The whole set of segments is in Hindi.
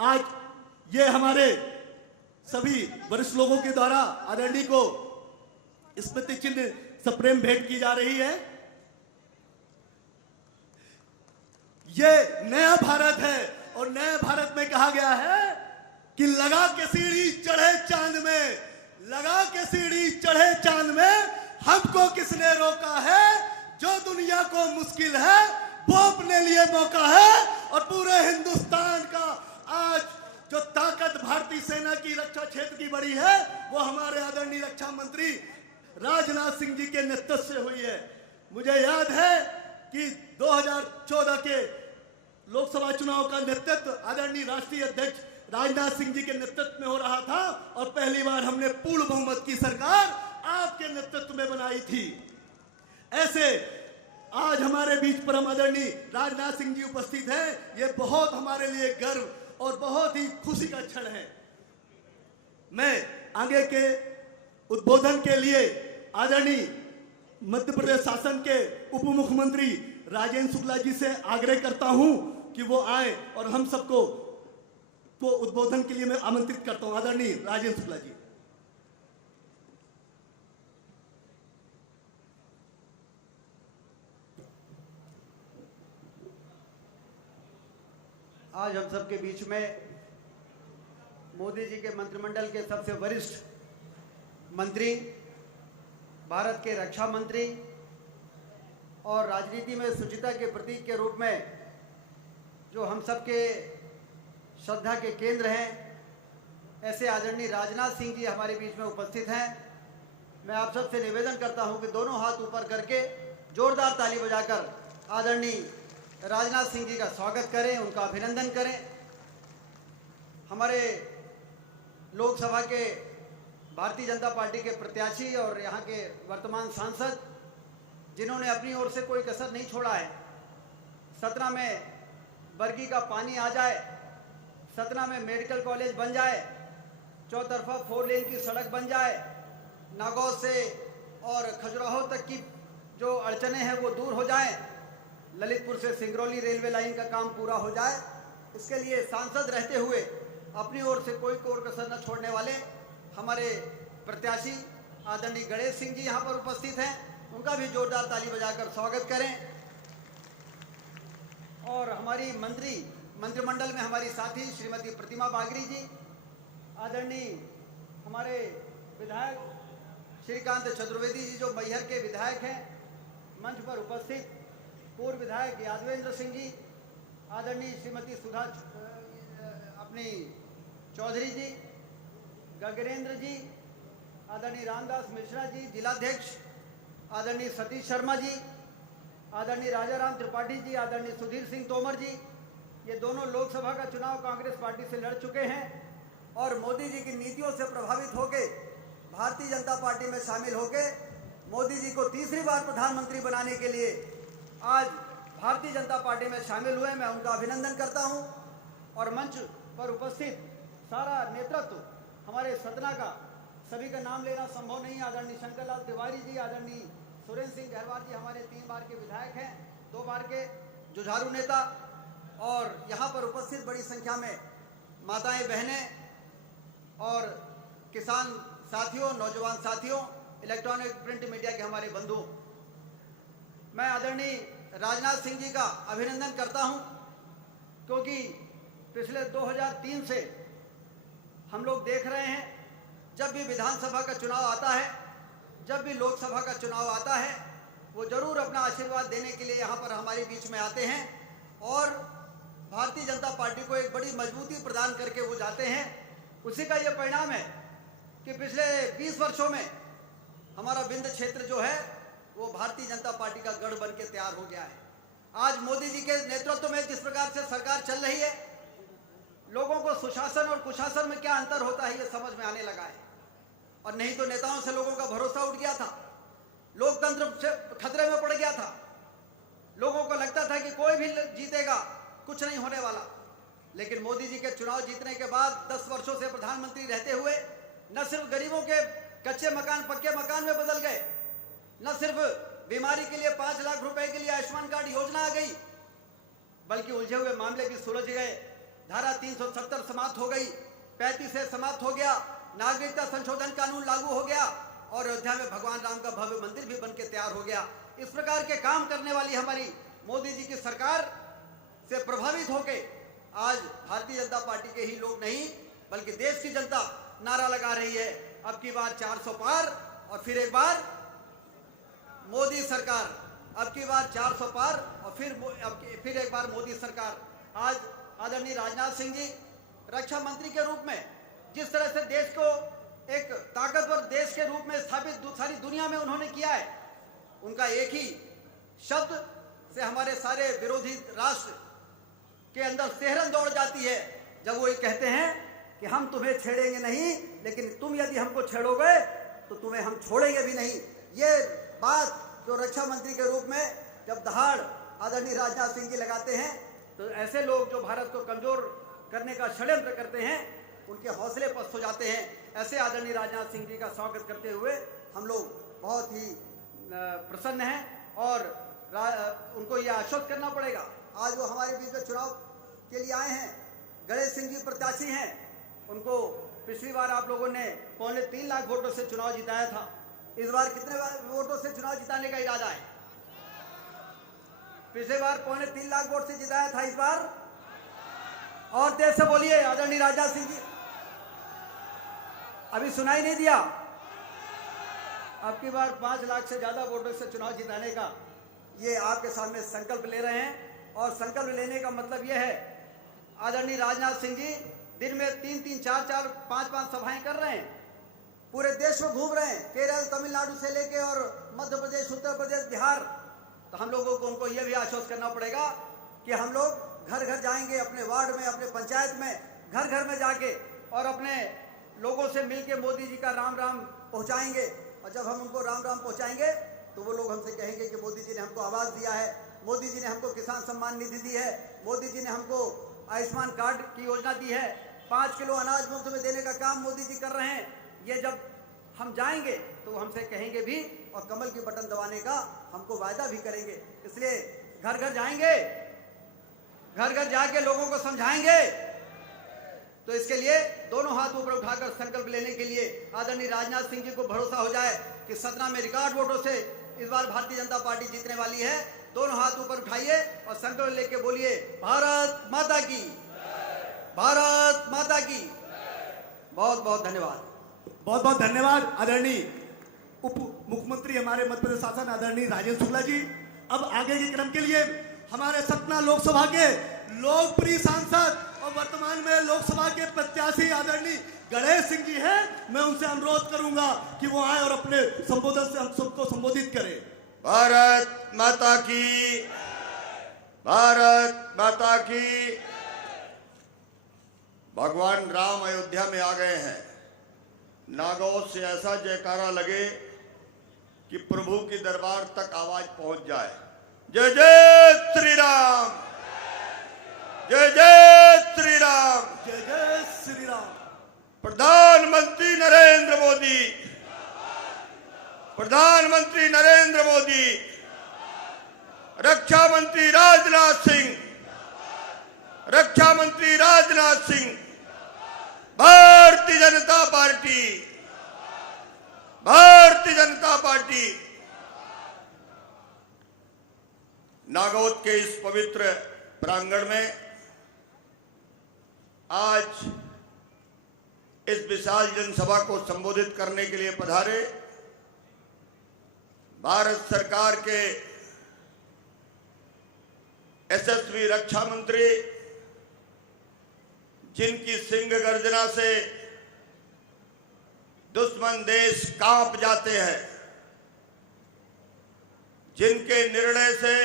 आज ये हमारे सभी वरिष्ठ लोगों के द्वारा आदरणीय को स्मृति चिन्ह सप्रेम भेंट की जा रही है। ये नया भारत है और नए भारत में कहा गया है कि लगा के सीढ़ी चढ़े चांद में, लगा के सीढ़ी चढ़े चांद में, हमको किसने रोका है, जो दुनिया को मुश्किल है वो अपने लिए मौका है। और पूरे हिंदुस्तान का आज जो ताकत भारतीय सेना की रक्षा क्षेत्र की बड़ी है वो हमारे आदरणीय रक्षा मंत्री राजनाथ सिंह जी के नेतृत्व से हुई है। मुझे याद है कि 2014 के लोकसभा चुनाव का नेतृत्व आदरणीय राष्ट्रीय अध्यक्ष राजनाथ सिंह जी के नेतृत्व में हो रहा था और पहली बार हमने पूर्ण बहुमत की सरकार आपके नेतृत्व में बनाई थी। ऐसे आज हमारे बीच परम आदरणीय राजनाथ सिंह जी उपस्थित हैं। ये बहुत हमारे लिए गर्व और बहुत ही खुशी का क्षण है। मैं आगे के उद्बोधन के लिए आदरणीय मध्य प्रदेश शासन के उप मुख्यमंत्री राजेंद्र शुक्ला जी से आग्रह करता हूं कि वो आए और हम सबको उद्बोधन के लिए मैं आमंत्रित करता हूं। आदरणीय राजेंद्र शुक्ला जी। आज हम सबके बीच में मोदी जी के मंत्रिमंडल के सबसे वरिष्ठ मंत्री, भारत के रक्षा मंत्री और राजनीति में शुचिता के प्रतीक के रूप में जो हम सबके श्रद्धा के केंद्र हैं, ऐसे आदरणीय राजनाथ सिंह जी हमारे बीच में उपस्थित हैं। मैं आप सबसे निवेदन करता हूं कि दोनों हाथ ऊपर करके जोरदार ताली बजाकर आदरणीय राजनाथ सिंह जी का स्वागत करें, उनका अभिनंदन करें। हमारे लोकसभा के भारतीय जनता पार्टी के प्रत्याशी और यहाँ के वर्तमान सांसद, जिन्होंने अपनी ओर से कोई कसर नहीं छोड़ा है। सतना में बरगी का पानी आ जाए, सतना में मेडिकल कॉलेज बन जाए, चौतरफा 4 लेन की सड़क बन जाए, नागौर से और खजुराहो तक की जो अड़चने हैं वो दूर हो जाएं, ललितपुर से सिंगरौली रेलवे लाइन का काम पूरा हो जाए। इसके लिए सांसद रहते हुए अपनी ओर से कोई कोर कसर न छोड़ने वाले हमारे प्रत्याशी आदरणीय गणेश सिंह जी यहाँ पर उपस्थित हैं, उनका भी जोरदार ताली बजाकर स्वागत करें। और हमारी मंत्रिमंडल में हमारी साथी श्रीमती प्रतिमा बागरी जी, आदरणीय हमारे विधायक श्रीकांत चतुर्वेदी जी जो मैहर के विधायक हैं, मंच पर उपस्थित पूर्व विधायक यादवेंद्र सिंह जी, आदरणीय श्रीमती सुधा अपनी चौधरी जी, गगनेंद्र जी, आदरणीय रामदास मिश्रा जी जिलाध्यक्ष, आदरणीय सतीश शर्मा जी, आदरणीय राजाराम त्रिपाठी जी, आदरणीय सुधीर सिंह तोमर जी, ये दोनों लोकसभा का चुनाव कांग्रेस पार्टी से लड़ चुके हैं और मोदी जी की नीतियों से प्रभावित होकर भारतीय जनता पार्टी में शामिल होकर मोदी जी को तीसरी बार प्रधानमंत्री बनाने के लिए आज भारतीय जनता पार्टी में शामिल हुए। मैं उनका अभिनंदन करता हूं। और मंच पर उपस्थित सारा नेतृत्व हमारे सतना का, सभी का नाम लेना संभव नहीं। आदरणीय शंकरलाल तिवारी जी, आदरणीय सुरेंद्र सिंह गहरवार जी हमारे 3 बार के विधायक हैं, 2 बार के जुझारू नेता, और यहाँ पर उपस्थित बड़ी संख्या में माताएं, बहनें और किसान साथियों, नौजवान साथियों, इलेक्ट्रॉनिक प्रिंट मीडिया के हमारे बंधु, मैं आदरणीय राजनाथ सिंह जी का अभिनंदन करता हूं, क्योंकि पिछले 2003 से हम लोग देख रहे हैं, जब भी विधानसभा का चुनाव आता है, जब भी लोकसभा का चुनाव आता है, वो जरूर अपना आशीर्वाद देने के लिए यहाँ पर हमारे बीच में आते हैं और भारतीय जनता पार्टी को एक बड़ी मजबूती प्रदान करके वो जाते हैं। उसी का ये परिणाम है कि पिछले 20 वर्षों में हमारा विंध्य क्षेत्र जो है वो भारतीय जनता पार्टी का गढ़ बन के तैयार हो गया है। आज मोदी जी के नेतृत्व में जिस प्रकार से सरकार चल रही है, लोगों को सुशासन और कुशासन में क्या अंतर होता है ये समझ में आने लगा है। और नहीं तो नेताओं से लोगों का भरोसा उठ गया था, लोकतंत्र से खतरे में पड़ गया था, लोगों को लगता था कि कोई भी जीतेगा, कुछ नहीं होने वाला। लेकिन मोदी जी के चुनाव जीतने के बाद 10 वर्षों से प्रधानमंत्री रहते हुए न सिर्फ गरीबों के कच्चे मकान पक्के मकान में बदल गए, न सिर्फ बीमारी के लिए 5 लाख रुपए के लिए आयुष्मान कार्ड योजना आ गई, बल्कि उलझे हुए मामले भी सुलझ गए। धारा 370 समाप्त हो गई, 35 से समाप्त हो गया, नागरिकता संशोधन कानून लागू हो गया और अयोध्या में भगवान राम का भव्य मंदिर भी बनकर तैयार हो गया। इस प्रकार के काम करने वाली हमारी मोदी जी की सरकार से प्रभावित होके आज भारतीय जनता पार्टी के ही लोग नहीं बल्कि देश की जनता नारा लगा रही है, अब की बार 400 पार और फिर एक बार मोदी सरकार, अब की बार 400 पार और फिर एक बार मोदी सरकार। आज आदरणीय राजनाथ सिंह जी रक्षा मंत्री के रूप में जिस तरह से देश को एक ताकतवर देश के रूप में स्थापित सारी दुनिया में उन्होंने किया है, उनका एक ही शब्द से हमारे सारे विरोधी राष्ट्र के अंदर सिहरन दौड़ जाती है जब वो ये कहते हैं कि हम तुम्हें छेड़ेंगे नहीं, लेकिन तुम यदि हमको छेड़ोगे तो तुम्हें हम छोड़ेंगे भी नहीं। ये बात जो रक्षा मंत्री के रूप में जब दहाड़ आदरणीय राजनाथ सिंह जी लगाते हैं तो ऐसे लोग जो भारत को कमजोर करने का षड्यंत्र करते हैं उनके हौसले पस्त हो जाते हैं। ऐसे आदरणीय राजनाथ सिंह जी का स्वागत करते हुए हम लोग बहुत ही प्रसन्न हैं और उनको यह आश्वस्त करना पड़ेगा। आज वो हमारे बीच में चुनाव के लिए आए हैं, गणेश सिंह जी प्रत्याशी हैं, उनको पिछली बार आप लोगों ने 3.25 लाख वोटों से चुनाव जिताया था। इस बार कितने वोटों से चुनाव जिताने का इरादा है? पिछले बार 3.25 लाख वोट से जिताया था, इस बार और तेज से बोलिए आदरणीय राजनाथ सिंह जी। अभी सुनाई नहीं दिया। अब की बार 5 लाख से ज्यादा वोटों से चुनाव जिताने का ये आपके सामने संकल्प ले रहे हैं और संकल्प लेने का मतलब यह है आदरणीय राजनाथ सिंह जी दिन में 3-3, 4-4, 5-5 सभाएं कर रहे हैं, पूरे देश में घूम रहे हैं, केरल तमिलनाडु से लेके और मध्य प्रदेश, उत्तर प्रदेश, बिहार। तो हम लोगों को उनको यह भी आश्वस्त करना पड़ेगा कि हम लोग घर घर जाएंगे, अपने वार्ड में, अपने पंचायत में, घर घर में जाके और अपने लोगों से मिलके मोदी जी का राम राम पहुंचाएंगे। और जब हम उनको राम राम पहुंचाएंगे तो वो लोग हमसे कहेंगे कि मोदी जी ने हमको आवाज दिया है, मोदी जी ने हमको किसान सम्मान निधि दी है, मोदी जी ने हमको आयुष्मान कार्ड की योजना दी है, 5 किलो अनाज मुफ्त में देने का काम मोदी जी कर रहे हैं। ये जब हम जाएंगे तो हमसे कहेंगे भी और कमल की बटन दबाने का हमको वायदा भी करेंगे। इसलिए घर घर जाएंगे, घर घर जाके लोगों को समझाएंगे। तो इसके लिए दोनों हाथ ऊपर उठाकर संकल्प लेने के लिए आदरणीय राजनाथ सिंह जी को भरोसा हो जाए कि सतना में रिकॉर्ड वोटों से इस बार भारतीय जनता पार्टी जीतने वाली है। दोनों हाथ ऊपर उठाइए और संकल्प लेके बोलिए भारत माता की, भारत माता की। बहुत बहुत धन्यवाद। बहुत बहुत धन्यवाद आदरणीय उप मुख्यमंत्री हमारे मध्य प्रदेश शासन आदरणीय राजेंद्र शुक्ला जी। अब आगे के क्रम के लिए हमारे सतना लोकसभा के लोकप्रिय सांसद और वर्तमान में लोकसभा के प्रत्याशी आदरणीय गणेश सिंह जी हैं, मैं उनसे अनुरोध करूंगा कि वो आए और अपने संबोधन से हम सबको संबोधित करें। भारत माता की, भारत माता की। भगवान राम अयोध्या में आ गए हैं। नागौर से ऐसा जयकारा लगे कि प्रभु की दरबार तक आवाज पहुंच जाए। जय जय श्री राम, जय जय श्री राम, जय जय श्री राम। प्रधानमंत्री नरेंद्र मोदी, प्रधानमंत्री नरेंद्र मोदी, रक्षा मंत्री राजनाथ सिंह, रक्षा मंत्री राजनाथ सिंह, भारतीय जनता पार्टी, भारतीय जनता पार्टी। नागौर के इस पवित्र प्रांगण में आज इस विशाल जनसभा को संबोधित करने के लिए पधारे भारत सरकार के यशस्वी रक्षा मंत्री, जिनकी सिंह गर्जना से दुश्मन देश कांप जाते हैं, जिनके निर्णय से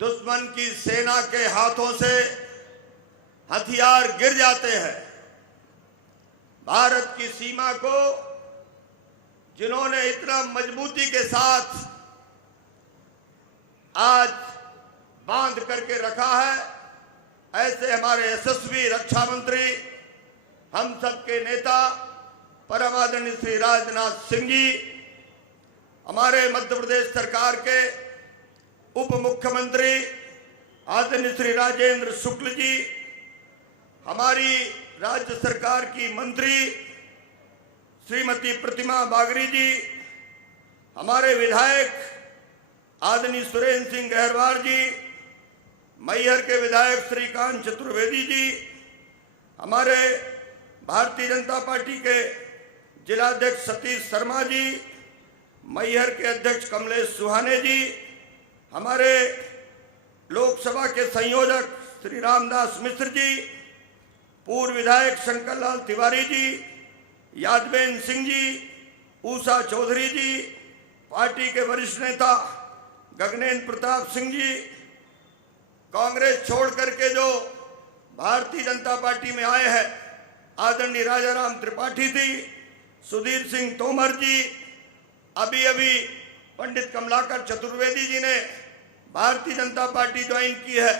दुश्मन की सेना के हाथों से हथियार गिर जाते हैं, भारत की सीमा को जिन्होंने इतना मजबूती के साथ आज बांध करके रखा है, ऐसे हमारे यशस्वी रक्षा मंत्री, हम सबके नेता परम आदरणीय श्री राजनाथ सिंह जी, हमारे मध्य प्रदेश सरकार के उप मुख्यमंत्री आदरणीय श्री राजेंद्र शुक्ल जी, हमारी राज्य सरकार की मंत्री श्रीमती प्रतिमा बागरी जी, हमारे विधायक आदरणीय सुरेंद्र सिंह गहरवार जी, मैहर के विधायक श्रीकांत चतुर्वेदी जी, हमारे भारतीय जनता पार्टी के जिलाध्यक्ष सतीश शर्मा जी, मैहर के अध्यक्ष कमलेश सुहाने जी, हमारे लोकसभा के संयोजक श्री रामदास मिश्र जी, पूर्व विधायक शंकरलाल तिवारी जी, यादवेन सिंह जी, ऊषा चौधरी जी, पार्टी के वरिष्ठ नेता गगनेन्द्र प्रताप सिंह जी, कांग्रेस छोड़ करके जो भारतीय जनता पार्टी में आए हैं आदरणीय राजाराम त्रिपाठी जी, सुधीर सिंह तोमर जी, अभी अभी पंडित कमलाकर चतुर्वेदी जी ने भारतीय जनता पार्टी ज्वाइन की है,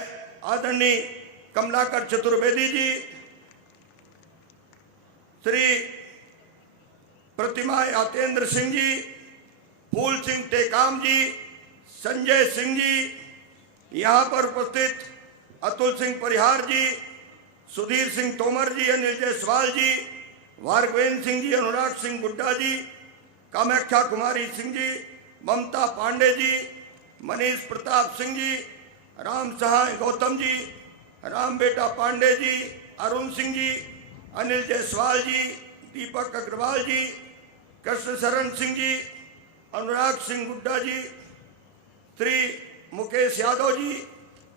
आदरणीय कमलाकर चतुर्वेदी जी, श्री प्रतिमा यातेंद्र सिंह जी, फूल सिंह टेकाम जी, संजय सिंह जी, यहाँ पर उपस्थित अतुल सिंह परिहार जी, सुधीर सिंह तोमर जी, अनिल जायसवाल जी, भार्गवेंद्र सिंह जी, अनुराग सिंह गुड्डा जी, कामाख्या कुमारी सिंह जी, ममता पांडे जी, मनीष प्रताप सिंह जी, राम सहाय गौतम जी, राम बेटा पांडे जी, अरुण सिंह जी, अनिल जायसवाल जी, दीपक अग्रवाल जी, कृष्ण शरण सिंह जी, अनुराग सिंह गुड्डा जी, श्री मुकेश यादव जी,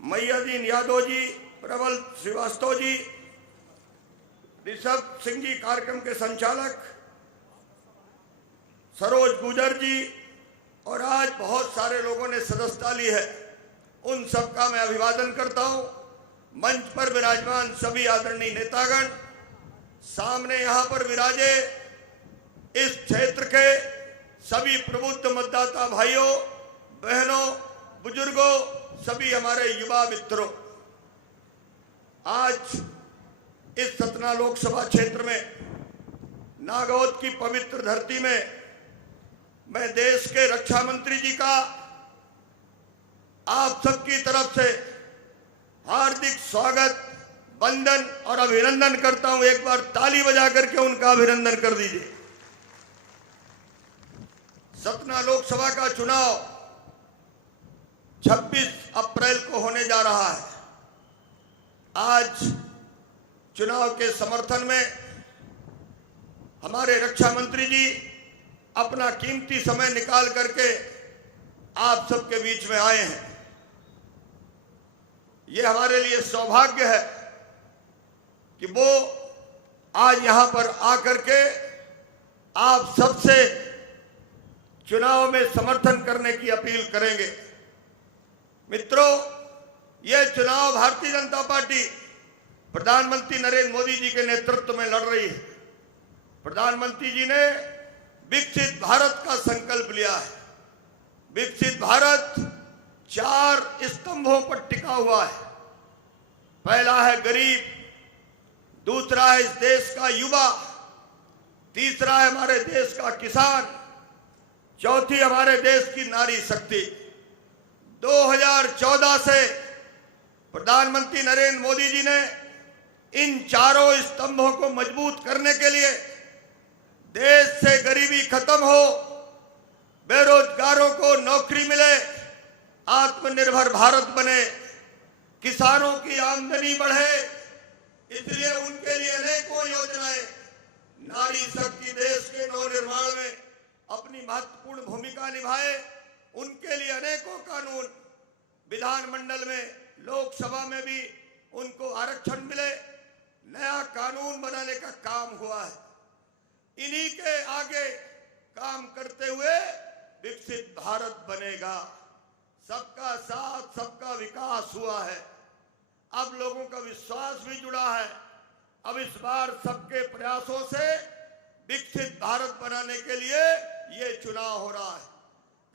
मैयादीन यादव जी, प्रबल श्रीवास्तव जी, ऋषभ सिंह जी कार्यक्रम के संचालक, सरोज गुजर जी, और आज बहुत सारे लोगों ने सदस्यता ली है, उन सबका मैं अभिवादन करता हूं। मंच पर विराजमान सभी आदरणीय नेतागण, सामने यहां पर विराजे इस क्षेत्र के सभी प्रबुद्ध मतदाता भाइयों बहनों बुजुर्गों, सभी हमारे युवा मित्रों, आज इस सतना लोकसभा क्षेत्र में नागौद की पवित्र धरती में मैं देश के रक्षा मंत्री जी का आप सबकी तरफ से हार्दिक स्वागत, वंदन और अभिनंदन करता हूं। एक बार ताली बजा करके उनका अभिनंदन कर दीजिए। सतना लोकसभा का चुनाव 26 अप्रैल को होने जा रहा है। आज चुनाव के समर्थन में हमारे रक्षा मंत्री जी अपना कीमती समय निकाल करके आप सबके बीच में आए हैं। ये हमारे लिए सौभाग्य है कि वो आज यहां पर आकर के आप सबसे चुनाव में समर्थन करने की अपील करेंगे। मित्रों, ये चुनाव भारतीय जनता पार्टी प्रधानमंत्री नरेंद्र मोदी जी के नेतृत्व में लड़ रही है। प्रधानमंत्री जी ने विकसित भारत का संकल्प लिया है। विकसित भारत 4 स्तंभों पर टिका हुआ है। पहला है गरीब, दूसरा है इस देश का युवा, तीसरा है हमारे देश का किसान, चौथी हमारे देश की नारी शक्ति। 2014 से प्रधानमंत्री नरेंद्र मोदी जी ने इन चारों स्तंभों को मजबूत करने के लिए देश से गरीबी खत्म हो, बेरोजगारों को नौकरी मिले, आत्मनिर्भर भारत बने, किसानों की आमदनी बढ़े, इसलिए उनके लिए अनेकों योजनाएं, नारी शक्ति देश के नवनिर्माण में अपनी महत्वपूर्ण भूमिका निभाए, उनके लिए अनेकों कानून विधानमंडल में, लोकसभा में भी उनको आरक्षण मिले, नया कानून बनाने का काम हुआ है। इन्हीं के आगे काम करते हुए विकसित भारत बनेगा। सबका साथ, सबका विकास हुआ है। अब लोगों का विश्वास भी जुड़ा है। अब इस बार सबके प्रयासों से विकसित भारत बनाने के लिए ये चुनाव हो रहा है।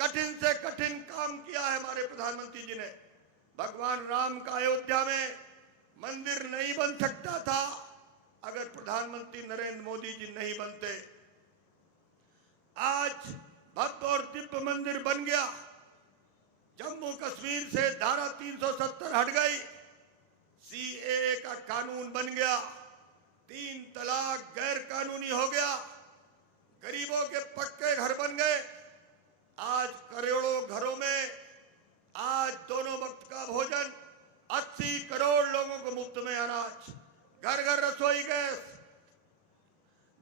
कठिन से कठिन काम किया है हमारे प्रधानमंत्री जी ने। भगवान राम का अयोध्या में मंदिर नहीं बन सकता था अगर प्रधानमंत्री नरेंद्र मोदी जी नहीं बनते। आज भव्य और दिव्य मंदिर बन गया। जम्मू कश्मीर से धारा 370 हट गई, सीएए का कानून बन गया, 3 तलाक गैर कानूनी हो गया, गरीबों के पक्के घर बन गए। आज करोड़ों घरों में आज दोनों वक्त का भोजन, 80 करोड़ लोगों को मुफ्त में अनाज, घर घर रसोई गैस,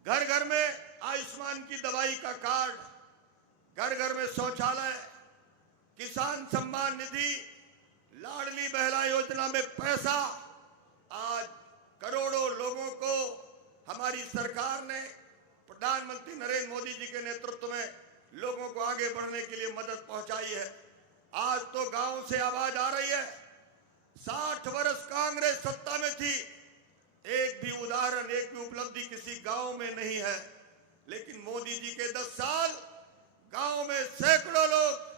घर घर में आयुष्मान की दवाई का कार्ड, घर घर में शौचालय, किसान सम्मान निधि, लाडली बहना योजना में पैसा। आज करोड़ों लोगों को हमारी सरकार ने प्रधानमंत्री नरेंद्र मोदी जी के नेतृत्व में लोगों को आगे बढ़ने के लिए मदद पहुंचाई है। आज तो गांव से आवाज आ रही है, 60 वर्ष कांग्रेस सत्ता में थी, एक भी उदाहरण, एक भी उपलब्धि किसी गांव में नहीं है। लेकिन मोदी जी के 10 साल गांव में सैकड़ों लोग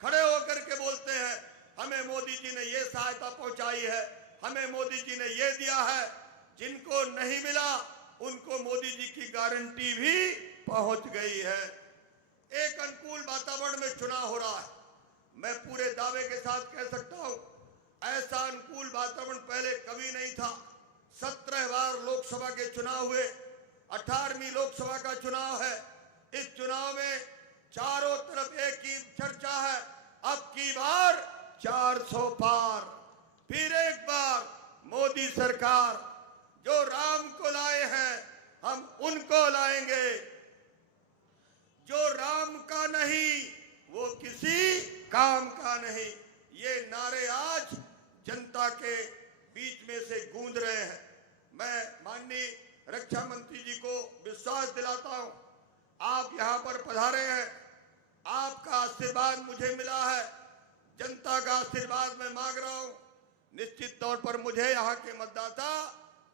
खड़े होकर के बोलते हैं, हमें मोदी जी ने ये सहायता पहुंचाई है, हमें मोदी जी ने ये दिया है। जिनको नहीं मिला उनको मोदी जी की गारंटी भी पहुंच गई है। एक अनुकूल वातावरण में चुनाव हो रहा है। मैं पूरे दावे के साथ कह सकता हूं, ऐसा अनुकूल वातावरण पहले कभी नहीं था। 17 बार लोकसभा के चुनाव हुए, 18वीं लोकसभा का चुनाव है। इस चुनाव में चारों तरफ एक ही चर्चा है, अब की बार 400 पार। फिर एक बार मोदी सरकार, जो राम को लाए हैं हम उनको लाएंगे, जो राम का नहीं वो किसी काम का नहीं। ये नारे आज जनता के बीच में से गूंज रहे हैं। मैं माननीय रक्षा मंत्री जी को विश्वास दिलाता हूं, आप यहां पर पधारे हैं, आपका आशीर्वाद मुझे मिला है, जनता का आशीर्वाद मैं मांग रहा हूं। निश्चित तौर पर मुझे यहाँ के मतदाता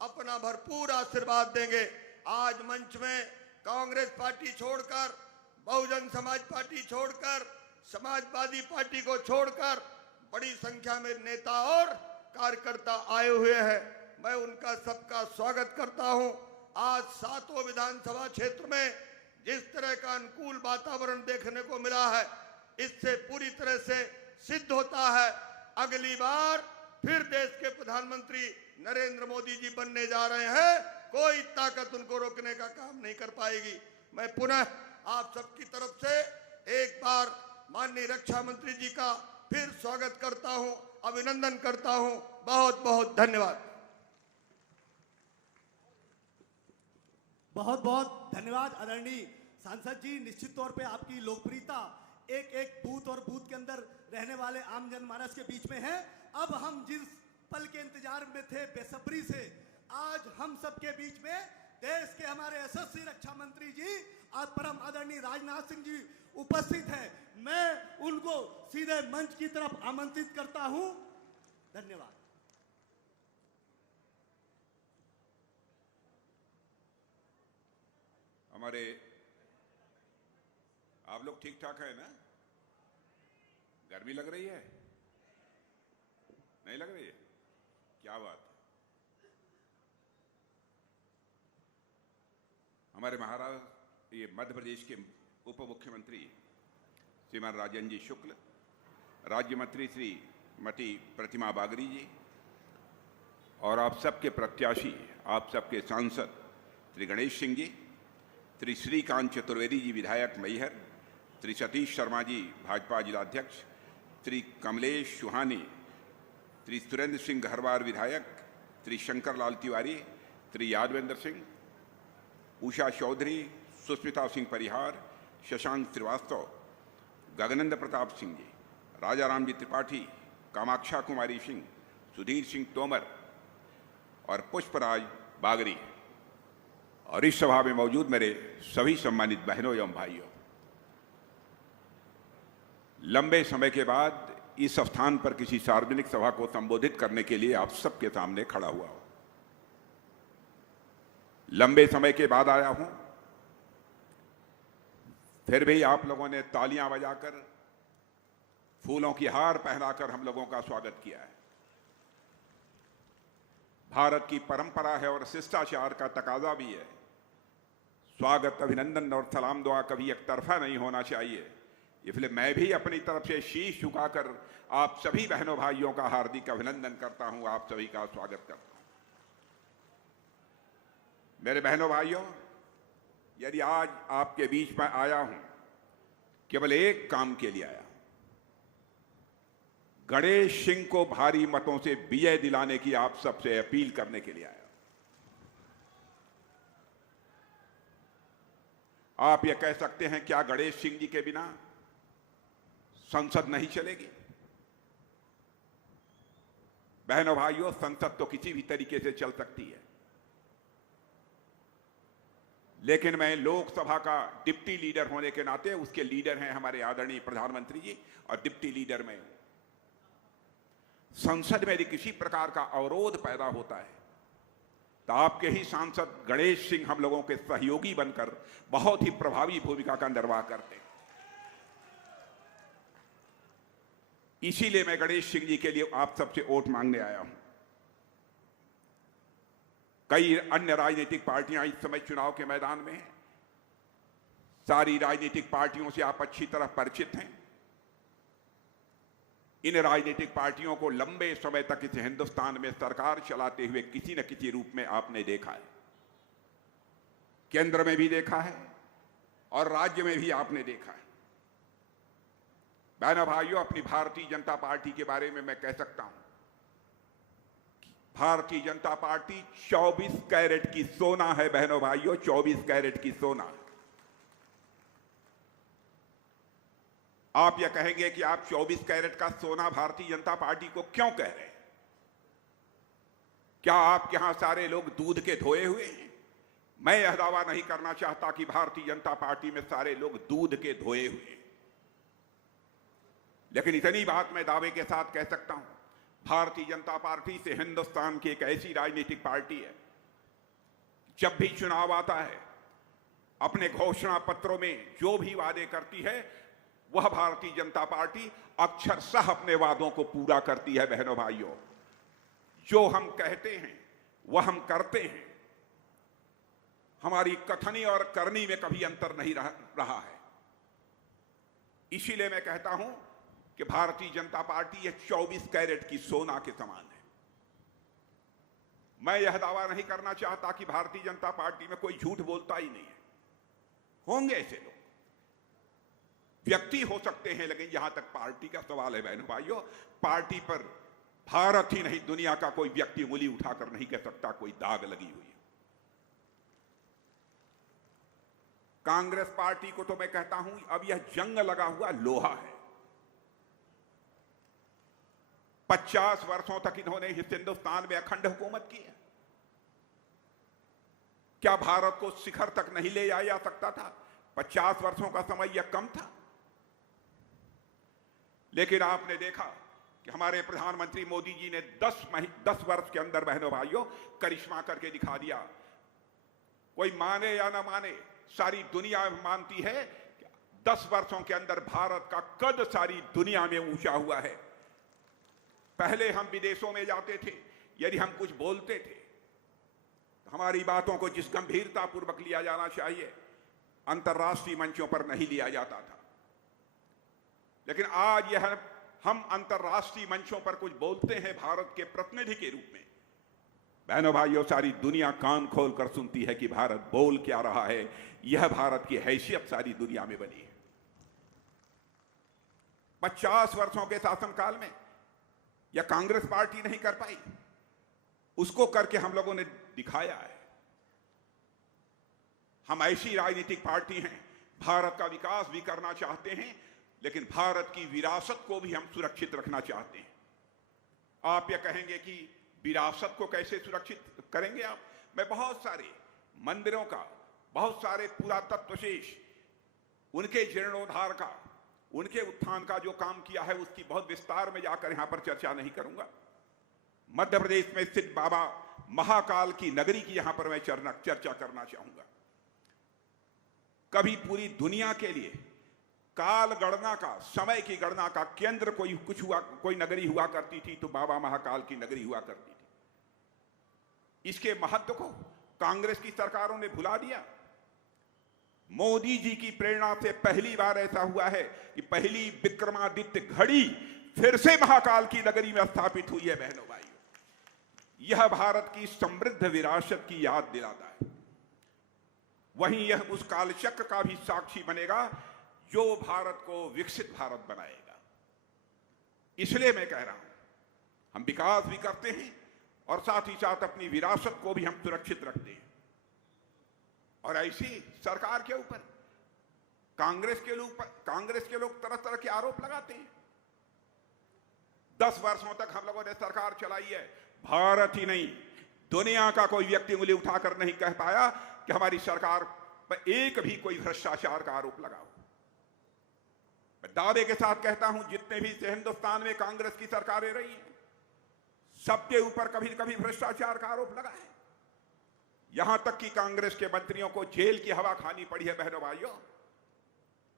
अपना भरपूर आशीर्वाद देंगे। आज मंच में कांग्रेस पार्टी छोड़कर, बहुजन समाज पार्टी छोड़कर, समाजवादी पार्टी को छोड़कर बड़ी संख्या में नेता और कार्यकर्ता आए हुए हैं। मैं उनका सबका स्वागत करता हूं। आज 7 विधानसभा क्षेत्र में जिस तरह का अनुकूल वातावरण देखने को मिला है, इससे पूरी तरह से सिद्ध होता है अगली बार फिर देश के प्रधानमंत्री नरेंद्र मोदी जी बनने जा रहे हैं, कोई ताकत उनको रोकने का काम नहीं कर पाएगी। मैं पुनः आप सबकी तरफ से एक बार माननीय रक्षा मंत्री जी का फिर स्वागत करता हूं, अभिनंदन करता हूं। बहुत बहुत धन्यवाद। बहुत बहुत धन्यवाद आदरणीय सांसद जी। निश्चित तौर पे आपकी लोकप्रियता एक एक बूथ और बूथ के अंदर रहने वाले आम जनमानस के बीच में है। अब हम जिस पल के इंतजार में थे बेसब्री से, आज हम सबके बीच में देश के हमारे यशस्वी रक्षा मंत्री जी आज परम आदरणीय राजनाथ सिंह जी उपस्थित है। मैं उनको सीधे मंच की तरफ आमंत्रित करता हूं। धन्यवाद। हमारे आप लोग ठीक ठाक है ना? गर्मी लग रही है? नहीं लग रही है? क्या बात है। हमारे महाराष्ट्र, ये मध्य प्रदेश के उप मुख्यमंत्री श्रीमान राजेंद्र जी शुक्ल, राज्य मंत्री श्रीमती प्रतिमा बागरी जी और आप सबके प्रत्याशी, आप सबके सांसद श्री गणेश सिंह जी, श्री श्रीकांत चतुर्वेदी जी विधायक मैहर, श्री सतीश शर्मा जी भाजपा जिलाध्यक्ष, श्री कमलेश सुहानी, श्री सुरेंद्र सिंह घरवार विधायक, श्री शंकर लाल तिवारी, श्री यादवेंद्र सिंह, उषा चौधरी, सुस्मिता सिंह परिहार, शशांक श्रीवास्तव, गगनंद प्रताप सिंह जी, राजा राम जी त्रिपाठी, कामाक्षा कुमारी सिंह, सुधीर सिंह तोमर और पुष्पराज बागरी और इस सभा में मौजूद मेरे सभी सम्मानित बहनों एवं भाइयों, लंबे समय के बाद इस स्थान पर किसी सार्वजनिक सभा को संबोधित करने के लिए आप सबके सामने खड़ा हुआ हूं। लंबे समय के बाद आया हूं, फिर भी आप लोगों ने तालियां बजाकर, फूलों की हार पहनाकर हम लोगों का स्वागत किया है। भारत की परंपरा है और शिष्टाचार का तकाजा भी है। स्वागत, अभिनंदन और सलाम दुआ कभी एक तरफा नहीं होना चाहिए। इसलिए मैं भी अपनी तरफ से शीश झुकाकर आप सभी बहनों भाइयों का हार्दिक अभिनंदन करता हूं, आप सभी का स्वागत करता हूं। मेरे बहनों भाइयों, यदि आज आपके बीच में आया हूं, केवल एक काम के लिए आया हूं, गणेश सिंह को भारी मतों से विजय दिलाने की आप सबसे अपील करने के लिए आया हूं। आप यह कह सकते हैं, क्या गणेश सिंह जी के बिना संसद नहीं चलेगी? बहनों भाइयों, संसद तो किसी भी तरीके से चल सकती है, लेकिन मैं लोकसभा का डिप्टी लीडर होने के नाते, उसके लीडर हैं हमारे आदरणीय प्रधानमंत्री जी और डिप्टी लीडर मैं हूं। संसद में यदि किसी प्रकार का अवरोध पैदा होता है तो आपके ही सांसद गणेश सिंह हम लोगों के सहयोगी बनकर बहुत ही प्रभावी भूमिका का निर्वाह करते हैं। इसीलिए मैं गणेश सिंह जी के लिए आप सबसे वोट मांगने आया हूं। कई अन्य राजनीतिक पार्टियां इस समय चुनाव के मैदान में हैं। सारी राजनीतिक पार्टियों से आप अच्छी तरह परिचित हैं। इन राजनीतिक पार्टियों को लंबे समय तक इस हिंदुस्तान में सरकार चलाते हुए किसी न किसी रूप में आपने देखा है। केंद्र में भी देखा है और राज्य में भी आपने देखा है। बहनों भाइयों, अपनी भारतीय जनता पार्टी के बारे में मैं कह सकता हूं, भारतीय जनता पार्टी 24 कैरेट की सोना है। बहनों भाइयों, 24 कैरेट की सोना। आप यह कहेंगे कि आप 24 कैरेट का सोना भारतीय जनता पार्टी को क्यों कह रहे हैं? क्या आप यहां सारे लोग दूध के धोए हुए हैं? मैं यह दावा नहीं करना चाहता कि भारतीय जनता पार्टी में सारे लोग दूध के धोए हुए हैं, लेकिन इतनी बात मैं दावे के साथ कह सकता हूं, भारतीय जनता पार्टी से हिंदुस्तान की एक ऐसी राजनीतिक पार्टी है, जब भी चुनाव आता है अपने घोषणा पत्रों में जो भी वादे करती है, वह भारतीय जनता पार्टी अक्षरशः अपने वादों को पूरा करती है। बहनों भाइयों, जो हम कहते हैं वह हम करते हैं। हमारी कथनी और करनी में कभी अंतर नहीं रहा है। इसीलिए मैं कहता हूं कि भारतीय जनता पार्टी यह 24 कैरेट की सोना के समान है। मैं यह दावा नहीं करना चाहता कि भारतीय जनता पार्टी में कोई झूठ बोलता ही नहीं है। होंगे ऐसे लोग, व्यक्ति हो सकते हैं, लेकिन जहां तक पार्टी का सवाल है बहनों भाइयों, पार्टी पर भारत ही नहीं दुनिया का कोई व्यक्ति उंगली उठाकर नहीं कह सकता कोई दाग लगी हुई है। कांग्रेस पार्टी को तो मैं कहता हूं, अब यह जंग लगा हुआ लोहा है। 50 वर्षों तक इन्होंने इस हिंदुस्तान में अखंड हुकूमत की है। क्या भारत को शिखर तक नहीं ले जाया जा सकता था? 50 वर्षों का समय यह कम था? लेकिन आपने देखा कि हमारे प्रधानमंत्री मोदी जी ने 10 वर्ष के अंदर बहनों भाइयों करिश्मा करके दिखा दिया। कोई माने या ना माने, सारी दुनिया मानती है कि 10 वर्षों के अंदर भारत का कद सारी दुनिया में ऊंचा हुआ है। पहले हम विदेशों में जाते थे, यदि हम कुछ बोलते थे तो हमारी बातों को जिस गंभीरता पूर्वक लिया जाना चाहिए, अंतर्राष्ट्रीय मंचों पर नहीं लिया जाता था। लेकिन आज यह हम अंतर्राष्ट्रीय मंचों पर कुछ बोलते हैं भारत के प्रतिनिधि के रूप में, बहनों भाइयों, सारी दुनिया कान खोलकर सुनती है कि भारत बोल क्या रहा है। यह भारत की हैसियत सारी दुनिया में बनी है। 50 वर्षों के शासनकाल में यह कांग्रेस पार्टी नहीं कर पाई, उसको करके हम लोगों ने दिखाया है। हम ऐसी राजनीतिक पार्टी हैं, भारत का विकास भी करना चाहते हैं, लेकिन भारत की विरासत को भी हम सुरक्षित रखना चाहते हैं। आप यह कहेंगे कि विरासत को कैसे सुरक्षित करेंगे आप? मैं बहुत सारे मंदिरों का, बहुत सारे पुरातत्व शेष, उनके जीर्णोद्धार का, उनके उत्थान का जो काम किया है उसकी बहुत विस्तार में जाकर यहां पर चर्चा नहीं करूंगा। मध्य प्रदेश में स्थित बाबा महाकाल की नगरी की यहां पर मैं चर्चा करना चाहूंगा। कभी पूरी दुनिया के लिए काल गणना का, समय की गणना का केंद्र कोई नगरी हुआ करती थी तो बाबा महाकाल की नगरी हुआ करती थी। इसके महत्व को कांग्रेस की सरकारों ने भुला दिया। मोदी जी की प्रेरणा से पहली बार ऐसा हुआ है कि पहली विक्रमादित्य घड़ी फिर से महाकाल की नगरी में स्थापित हुई है। बहनों भाइयों, यह भारत की समृद्ध विरासत की याद दिलाता है। वहीं यह उस कालचक्र का भी साक्षी बनेगा जो भारत को विकसित भारत बनाएगा। इसलिए मैं कह रहा हूं, हम विकास भी करते हैं और साथ ही साथ अपनी विरासत को भी हम सुरक्षित रखते हैं। और ऐसी सरकार के ऊपर कांग्रेस के लोग तरह तरह के आरोप लगाते हैं। 10 वर्षों तक हम लोगों ने सरकार चलाई है, भारत ही नहीं दुनिया का कोई व्यक्ति उंगली उठाकर नहीं कह पाया कि हमारी सरकार पर एक भी कोई भ्रष्टाचार का आरोप लगा हो। मैं दावे के साथ कहता हूं, जितने भी हिंदुस्तान में कांग्रेस की सरकारें रही हैं, सबके ऊपर कभी न कभी भ्रष्टाचार का आरोप लगा है। यहां तक कि कांग्रेस के मंत्रियों को जेल की हवा खानी पड़ी है। बहनों भाइयों,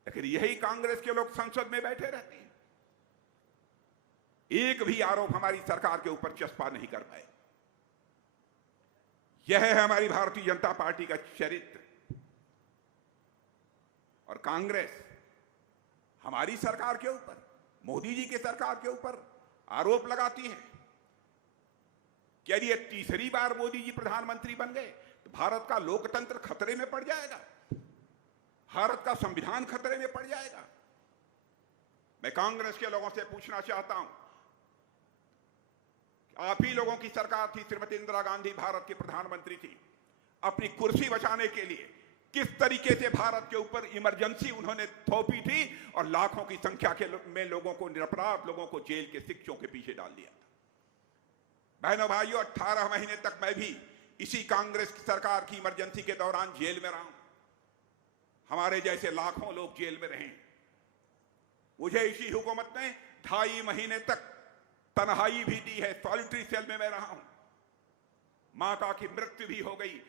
लेकिन यही कांग्रेस के लोग संसद में बैठे रहते हैं, एक भी आरोप हमारी सरकार के ऊपर चस्पा नहीं कर पाए। यह है हमारी भारतीय जनता पार्टी का चरित्र। और कांग्रेस हमारी सरकार के ऊपर, मोदी जी की सरकार के ऊपर आरोप लगाती है कि यदि तीसरी बार मोदी जी प्रधानमंत्री बन गए तो भारत का लोकतंत्र खतरे में पड़ जाएगा, भारत का संविधान खतरे में पड़ जाएगा। मैं कांग्रेस के लोगों से पूछना चाहता हूं, आप ही लोगों की सरकार थी, श्रीमती इंदिरा गांधी भारत की प्रधानमंत्री थी। अपनी कुर्सी बचाने के लिए किस तरीके से भारत के ऊपर इमरजेंसी उन्होंने थोपी थी और लाखों की संख्या में लोगों को, निरपराध लोगों को जेल के शिक्षों के पीछे डाल दिया था। बहनों भाइयों, 18 महीने तक मैं भी इसी कांग्रेस की सरकार की इमरजेंसी के दौरान जेल में रहा हूं। हमारे जैसे लाखों लोग जेल में रहे। मुझे इसी हुकूमत ने 2.5 महीने तक तन्हाई भी दी है, सॉलिटरी सेल में मैं रहा हूं। माता की मृत्यु भी हो गई,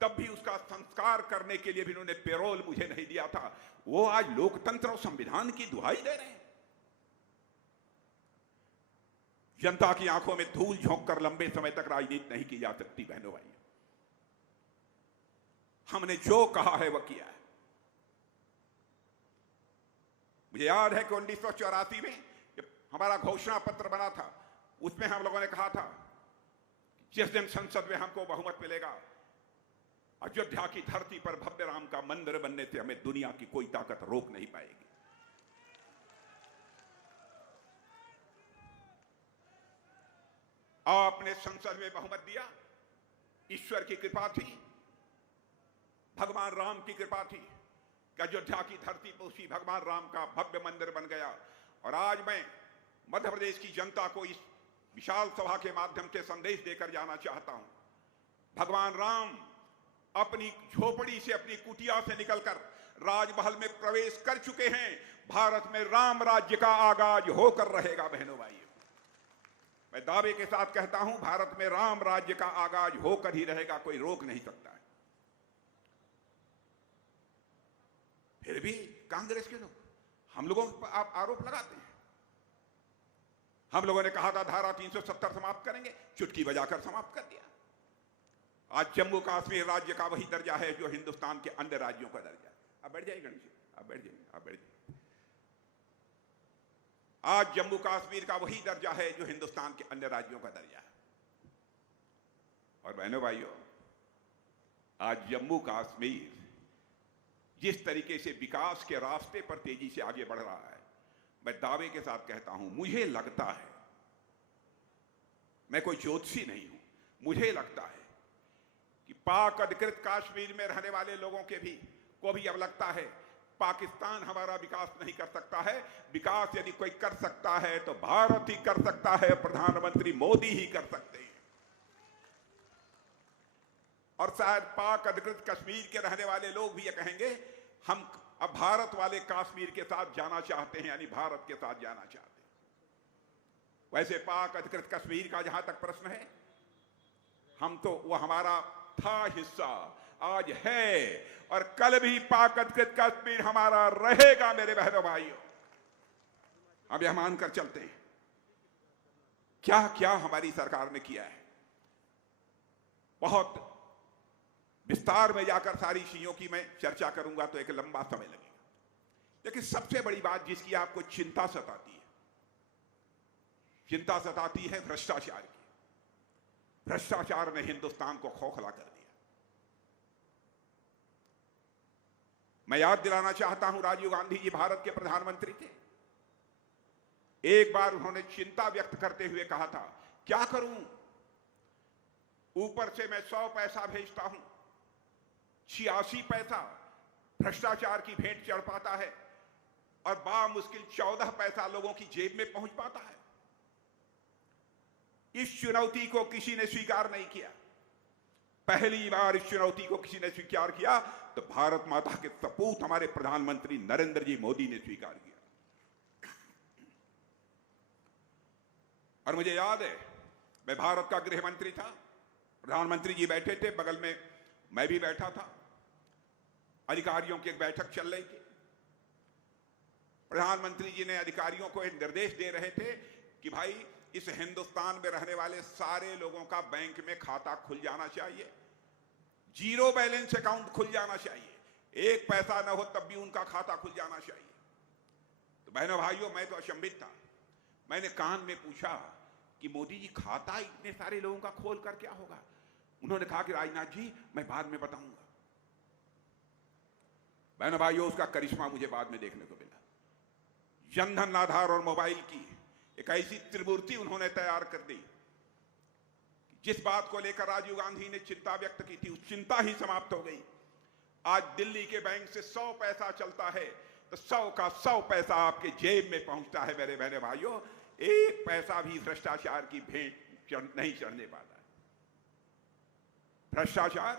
तब भी उसका संस्कार करने के लिए भी उन्होंने पेरोल मुझे नहीं दिया था। वो आज लोकतंत्र और संविधान की दुहाई दे रहे हैं। जनता की आंखों में धूल झोंक कर लंबे समय तक राजनीति नहीं की जा सकती। बहनों भाइयों, हमने जो कहा है वह किया है। मुझे याद है कि 1984 में हमारा घोषणा पत्र बना था, उसमें हम लोगों ने कहा था जिस दिन संसद में हमको बहुमत मिलेगा, अयोध्या की धरती पर भव्य राम का मंदिर बनने से हमें दुनिया की कोई ताकत रोक नहीं पाएगी। आपने संसद में बहुमत दिया, ईश्वर की कृपा थी, भगवान राम की कृपा थी कि अयोध्या की धरती पर उसी भगवान राम का भव्य मंदिर बन गया। और आज मैं मध्य प्रदेश की जनता को इस विशाल सभा के माध्यम से संदेश देकर जाना चाहता हूं, भगवान राम अपनी झोपड़ी से, अपनी कुटिया से निकलकर राजमहल में प्रवेश कर चुके हैं। भारत में राम राज्य का आगाज होकर रहेगा। बहनों भाइयों, मैं दावे के साथ कहता हूं, भारत में राम राज्य का आगाज होकर ही रहेगा, कोई रोक नहीं सकता है। फिर भी कांग्रेस के लोग हम लोगों पर आरोप लगाते हैं। हम लोगों ने कहा था धारा 370 समाप्त करेंगे, चुटकी बजाकर समाप्त कर दिया। आज जम्मू कश्मीर राज्य का वही दर्जा है जो हिंदुस्तान के अन्य राज्यों का दर्जा है। अब बैठ जाइए गणेश, अब बैठ जाइए, अब बैठ जाइए। आज जम्मू कश्मीर का वही दर्जा है जो हिंदुस्तान के अन्य राज्यों का दर्जा है। और बहनों भाइयों, आज जम्मू कश्मीर जिस तरीके से विकास के रास्ते पर तेजी से आगे बढ़ रहा है, मैं दावे के साथ कहता हूं, मुझे लगता है, मैं कोई ज्योतिषी नहीं हूं, मुझे लगता है कि पाक अधिकृत कश्मीर में रहने वाले लोगों को भी अब लगता है पाकिस्तान हमारा विकास नहीं कर सकता है। विकास यदि कोई कर सकता है तो भारत ही कर सकता है, प्रधानमंत्री मोदी ही कर सकते हैं। और शायद पाक अधिकृत कश्मीर के रहने वाले लोग भी ये कहेंगे, हम अब भारत वाले कश्मीर के साथ जाना चाहते हैं, यानी भारत के साथ जाना चाहते हैं। वैसे पाक अधिकृत कश्मीर का जहां तक प्रश्न है, हम तो वो हमारा था हिस्सा, आज है, और कल भी पाक अधिकृत कश्मीर हमारा रहेगा। मेरे बहनों भाइयों, अब यह मानकर चलते हैं क्या क्या हमारी सरकार ने किया है। बहुत विस्तार में जाकर सारी चीजों की मैं चर्चा करूंगा तो एक लंबा समय लगेगा। लेकिन सबसे बड़ी बात जिसकी आपको चिंता सताती है भ्रष्टाचार की। भ्रष्टाचार ने हिंदुस्तान को खोखला कर दिया। मैं याद दिलाना चाहता हूं, राजीव गांधी जी भारत के प्रधानमंत्री थे। एक बार उन्होंने चिंता व्यक्त करते हुए कहा था, क्या करूं, ऊपर से मैं 100 पैसा भेजता हूं, 86 पैसा भ्रष्टाचार की भेंट चढ़ पाता है और बामुश्किल 14 पैसा लोगों की जेब में पहुंच पाता है। इस चुनौती को किसी ने स्वीकार नहीं किया। पहली बार इस चुनौती को किसी ने स्वीकार किया तो भारत माता के सपूत हमारे प्रधानमंत्री नरेंद्र जी मोदी ने स्वीकार किया। और मुझे याद है, मैं भारत का गृह मंत्री था, प्रधानमंत्री जी बैठे थे, बगल में मैं भी बैठा था, अधिकारियों की एक बैठक चल रही थी। प्रधानमंत्री जी ने अधिकारियों को एक निर्देश दे रहे थे कि भाई इस हिंदुस्तान में रहने वाले सारे लोगों का बैंक में खाता खुल जाना चाहिए, जीरो बैलेंस अकाउंट खुल जाना चाहिए, 1 पैसा ना हो तब भी उनका खाता खुल जाना चाहिए। तो बहनों भाइयों, मैं तो अचंभित था। मैंने कान में पूछा कि मोदी जी खाता इतने सारे लोगों का खोल कर क्या होगा? उन्होंने कहा कि राजनाथ जी मैं बाद में बताऊंगा। बहनों भाइयों, उसका करिश्मा मुझे बाद में देखने को मिला। जनधन आधार और मोबाइल की एक ऐसी त्रिमूर्ति उन्होंने तैयार कर दी। जिस बात को लेकर राजीव गांधी ने चिंता व्यक्त की थी, उस चिंता ही समाप्त हो गई। आज दिल्ली के बैंक से 100 पैसा चलता है तो 100 का 100 पैसा आपके जेब में पहुंचता है। मेरे बहने भाइयों, 1 पैसा भी भ्रष्टाचार की भेंट नहीं चढ़ने पाता है। भ्रष्टाचार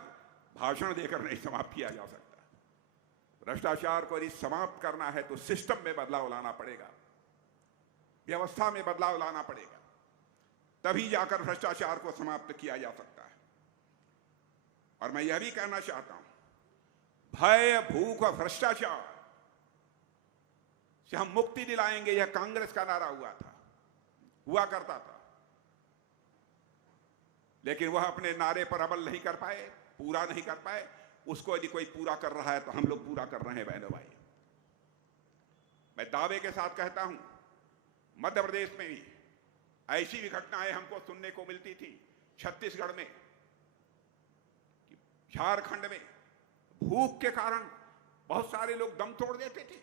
भाषण देकर नहीं समाप्त किया जा सकता। भ्रष्टाचार को यदि समाप्त करना है तो सिस्टम में बदलाव लाना पड़ेगा, व्यवस्था में बदलाव लाना पड़ेगा, तभी जाकर भ्रष्टाचार को समाप्त किया जा सकता है। और मैं यह भी कहना चाहता हूं, भय, भूख और भ्रष्टाचार से हम मुक्ति दिलाएंगे, यह कांग्रेस का नारा हुआ करता था। लेकिन वह अपने नारे पर अमल नहीं कर पाए, पूरा नहीं कर पाए। उसको यदि कोई पूरा कर रहा है तो हम लोग पूरा कर रहे हैं। बहनों भाई, मैं दावे के साथ कहता हूं, मध्य प्रदेश में भी ऐसी भी घटनाएं हमको सुनने को मिलती थी, छत्तीसगढ़ में, झारखंड में भूख के कारण बहुत सारे लोग दम तोड़ देते थे।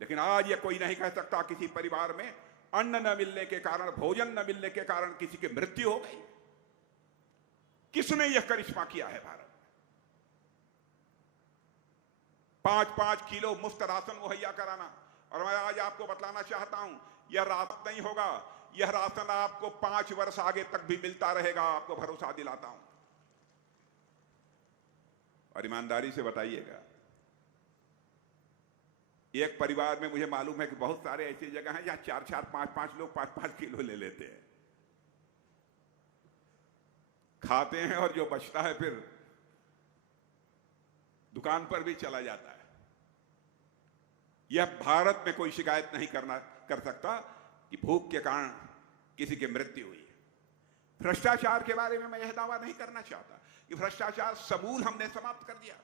लेकिन आज यह कोई नहीं कह सकता किसी परिवार में अन्न न मिलने के कारण, भोजन न मिलने के कारण किसी की मृत्यु हो गई। किसने यह करिश्मा किया है भारत में? 5-5 किलो मुफ्त राशन मुहैया कराना। और मैं आज आपको बतलाना चाहता हूं, यह राशन नहीं होगा, यह राशन आपको 5 वर्ष आगे तक भी मिलता रहेगा, आपको भरोसा दिलाता हूं। और ईमानदारी से बताइएगा, एक परिवार में मुझे मालूम है कि बहुत सारे ऐसी जगह हैं जहां 4-4, 5-5 लोग 5-5 किलो ले लेते हैं, खाते हैं, और जो बचता है फिर दुकान पर भी चला जाता है। यह भारत में कोई शिकायत नहीं कर सकता कि भूख के कारण किसी की मृत्यु हुई है। भ्रष्टाचार के बारे में मैं यह दावा नहीं करना चाहता कि भ्रष्टाचार समूल हमने समाप्त कर दिया,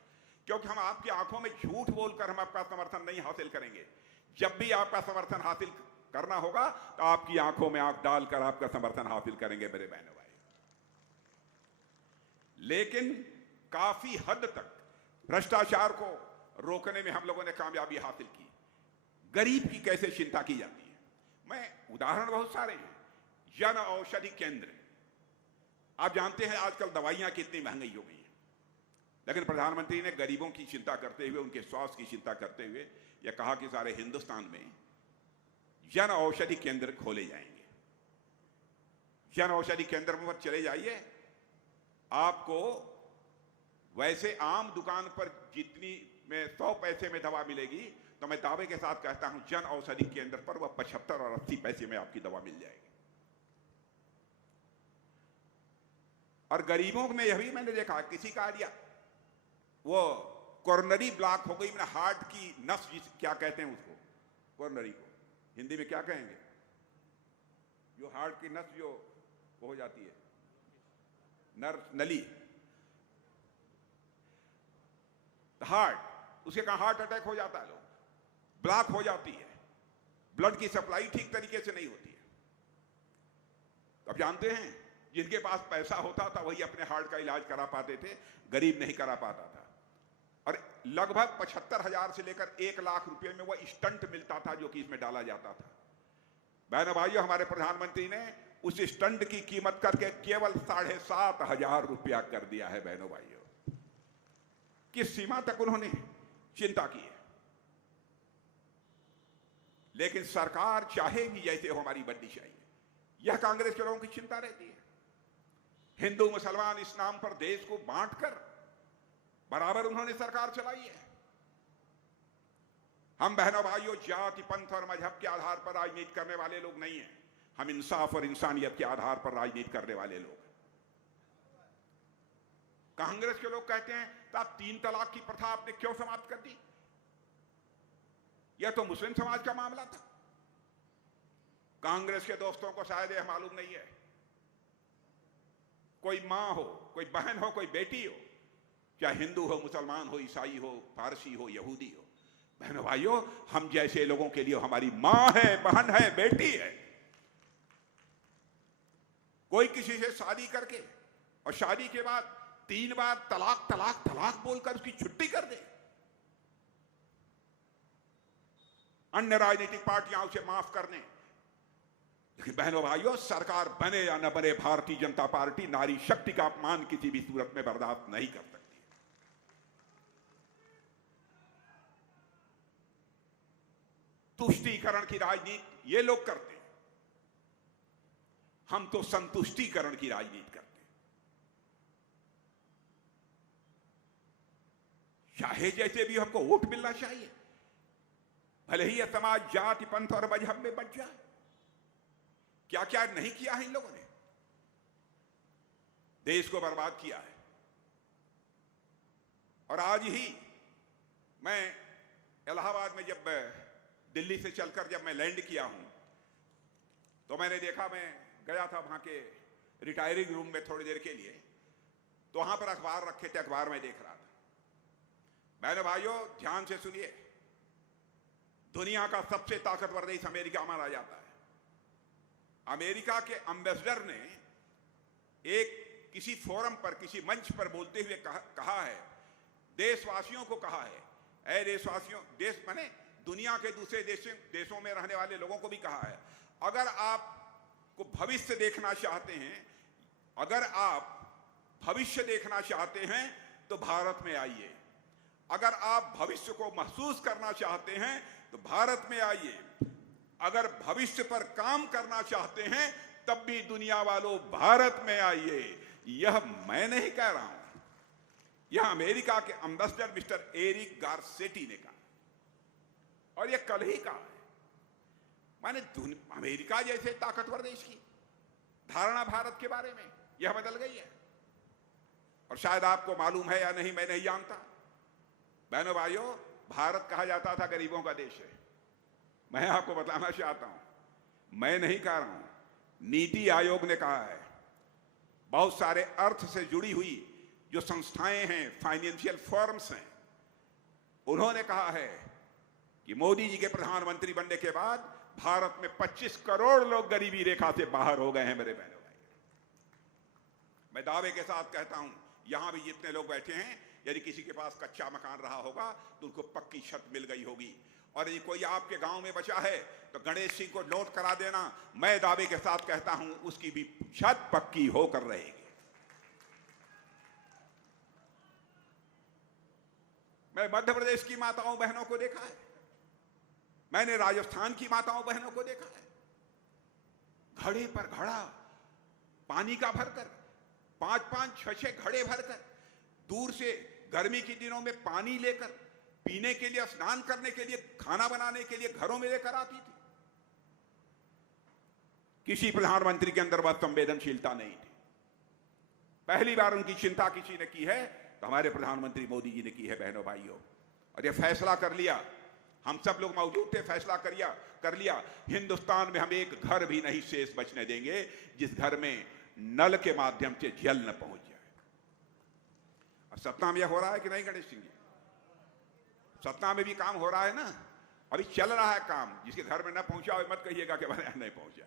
क्योंकि हम आपकी आंखों में झूठ बोलकर हम आपका समर्थन नहीं हासिल करेंगे। जब भी आपका समर्थन हासिल करना होगा तो आपकी आंखों में आंख डालकर आपका समर्थन हासिल करेंगे मेरे बहनों भाई। लेकिन काफी हद तक भ्रष्टाचार को रोकने में हम लोगों ने कामयाबी हासिल की। गरीब की कैसे चिंता की जाती है, मैं उदाहरण बहुत सारे हैं। जन औषधि केंद्र, आप जानते हैं आजकल दवाइयां कितनी महंगी हो गई हैं, लेकिन प्रधानमंत्री ने गरीबों की चिंता करते हुए, उनके स्वास्थ्य की चिंता करते हुए यह कहा कि सारे हिंदुस्तान में जन औषधि केंद्र खोले जाएंगे। जन औषधि केंद्र पर चले जाइए, आपको वैसे आम दुकान पर जितनी में 100 पैसे में दवा मिलेगी, तो मैं दावे के साथ कहता हूं जन औषधि केंद्र पर वह 75 और 80 पैसे में आपकी दवा मिल जाएगी। और गरीबों में यह भी मैंने देखा, किसी का आइडिया वो कोरोनरी ब्लॉक हो गई, मैंने हार्ट की नस, क्या कहते हैं उसको, कोरोनरी को हिंदी में क्या कहेंगे, जो हार्ट की नस जो हो जाती है, नली, हार्ट, उसके कहा हार्ट अटैक हो जाता है, लोग ब्लॉक हो जाती है, ब्लड की सप्लाई ठीक तरीके से नहीं होती है। तो आप जानते हैं जिनके पास पैसा होता था वही अपने हार्ट का इलाज करा पाते थे, गरीब नहीं करा पाता था। और लगभग 75,000 से लेकर 1 लाख रुपए में वह स्टंट मिलता था जो कि इसमें डाला जाता था। बहनों भाइयों, हमारे प्रधानमंत्री ने उस स्टंट की कीमत करके केवल 7,500 रुपया कर दिया है। बहनों भाइयों, किस सीमा तक उन्होंने चिंता की है। लेकिन सरकार चाहेगी जैसे हो हमारी बननी चाहिए, यह कांग्रेस के लोगों की चिंता रहती है। हिंदू मुसलमान इस नाम पर देश को बांटकर बराबर उन्होंने सरकार चलाई है। हम बहनों भाइयों जाति, पंथ और मजहब के आधार पर राजनीति करने वाले लोग नहीं हैं। हम इंसाफ और इंसानियत के आधार पर राजनीति करने वाले लोग। कांग्रेस के लोग कहते हैं तो आप 3 तलाक की प्रथा आपने क्यों समाप्त कर दी? यह तो मुस्लिम समाज का मामला था। कांग्रेस के दोस्तों को शायद यह मालूम नहीं है, कोई मां हो, कोई बहन हो, कोई बेटी हो, चाहे हिंदू हो, मुसलमान हो, ईसाई हो, पारसी हो, यहूदी हो, बहनों भाइयों, हम जैसे लोगों के लिए हमारी मां है, बहन है, बेटी है। कोई किसी से शादी करके और शादी के बाद 3 बार तलाक तलाक तलाक बोलकर उसकी छुट्टी कर दे, अन्य राजनीतिक पार्टियां उसे माफ कर दें। लेकिन बहनों भाइयों, सरकार बने या न बने, भारतीय जनता पार्टी नारी शक्ति का अपमान किसी भी सूरत में बर्दाश्त नहीं कर सकती। तुष्टीकरण की राजनीति ये लोग करते हैं, हम तो संतुष्टीकरण की राजनीति करते हैं। चाहे जैसे भी हमको वोट मिलना चाहिए, भले ही यह समाज जाति, पंथ और मजहब में बच जाए। क्या क्या नहीं किया है इन लोगों ने, देश को बर्बाद किया है। और आज ही मैं इलाहाबाद में जब दिल्ली से चलकर जब मैं लैंड किया हूं, तो मैंने देखा, मैं गया था वहां के रिटायरिंग रूम में थोड़ी देर के लिए, तो वहां पर अखबार रखे थे, अखबार में देख रहा था। बहनों भाइयों, ध्यान से सुनिए, दुनिया का सबसे ताकतवर देश अमेरिका माना जाता है। अमेरिका के एम्बेसडर ने एक किसी फोरम पर, किसी मंच पर बोलते हुए कहा है, देशवासियों को कहा है, ऐ देशवासियों, देश माने दुनिया के दूसरे देशों में रहने वाले लोगों को भी कहा है, अगर आपको भविष्य देखना चाहते हैं, अगर आप भविष्य देखना चाहते हैं तो भारत में आइए। अगर आप भविष्य को महसूस करना चाहते हैं तो भारत में आइए। अगर भविष्य पर काम करना चाहते हैं तब भी दुनिया वालों भारत में आइए। यह मैं नहीं कह रहा हूं, यह अमेरिका के एम्बेसडर मिस्टर एरिक गारसेटी ने कहा, और यह कल ही कहा है। माने अमेरिका जैसे ताकतवर देश की धारणा भारत के बारे में यह बदल गई है। और शायद आपको मालूम है या नहीं, मैं नहीं जानता, बहनों भाइयों, भारत कहा जाता था गरीबों का देश है। मैं आपको बताना चाहता हूं, मैं नहीं कह रहा हूं, नीति आयोग ने कहा है। बहुत सारे अर्थ से जुड़ी हुई जो संस्थाएं हैं, फाइनेंशियल फर्म्स हैं, उन्होंने कहा है कि मोदी जी के प्रधानमंत्री बनने के बाद भारत में 25 करोड़ लोग गरीबी रेखा से बाहर हो गए हैं। मेरे बहनों भाई, मैं दावे के साथ कहता हूं, यहां भी जितने लोग बैठे हैं, यदि किसी के पास कच्चा मकान रहा होगा तो उनको पक्की छत मिल गई होगी। और यदि कोई आपके गांव में बचा है तो गणेश सिंह को नोट करा देना, मैं दावे के साथ कहता हूं उसकी भी छत पक्की होकर रहेगी। मैं मध्य प्रदेश की माताओं बहनों को देखा है, मैंने राजस्थान की माताओं बहनों को देखा है, घड़े पर घड़ा पानी का भरकर, 5-5, 6-6 घड़े भरकर दूर से गर्मी के दिनों में पानी लेकर पीने के लिए, स्नान करने के लिए, खाना बनाने के लिए घरों में लेकर आती थी। किसी प्रधानमंत्री के अंदर वह संवेदनशीलता नहीं थी। पहली बार उनकी चिंता किसी ने की है तो हमारे प्रधानमंत्री मोदी जी ने की है। बहनों भाइयों, और यह फैसला कर लिया, हम सब लोग मौजूद थे, फैसला कर लिया, हिंदुस्तान में हम एक घर भी नहीं शेष बचने देंगे जिस घर में नल के माध्यम से जल न पहुंच जाए। और सपना में यह हो रहा है कि नहीं गणेश सिंह जी? सतना में भी काम हो रहा है ना, अभी चल रहा है काम। जिसके घर में ना पहुंचा हो मत कहिएगा कि हमारे यहां नहीं पहुंचा।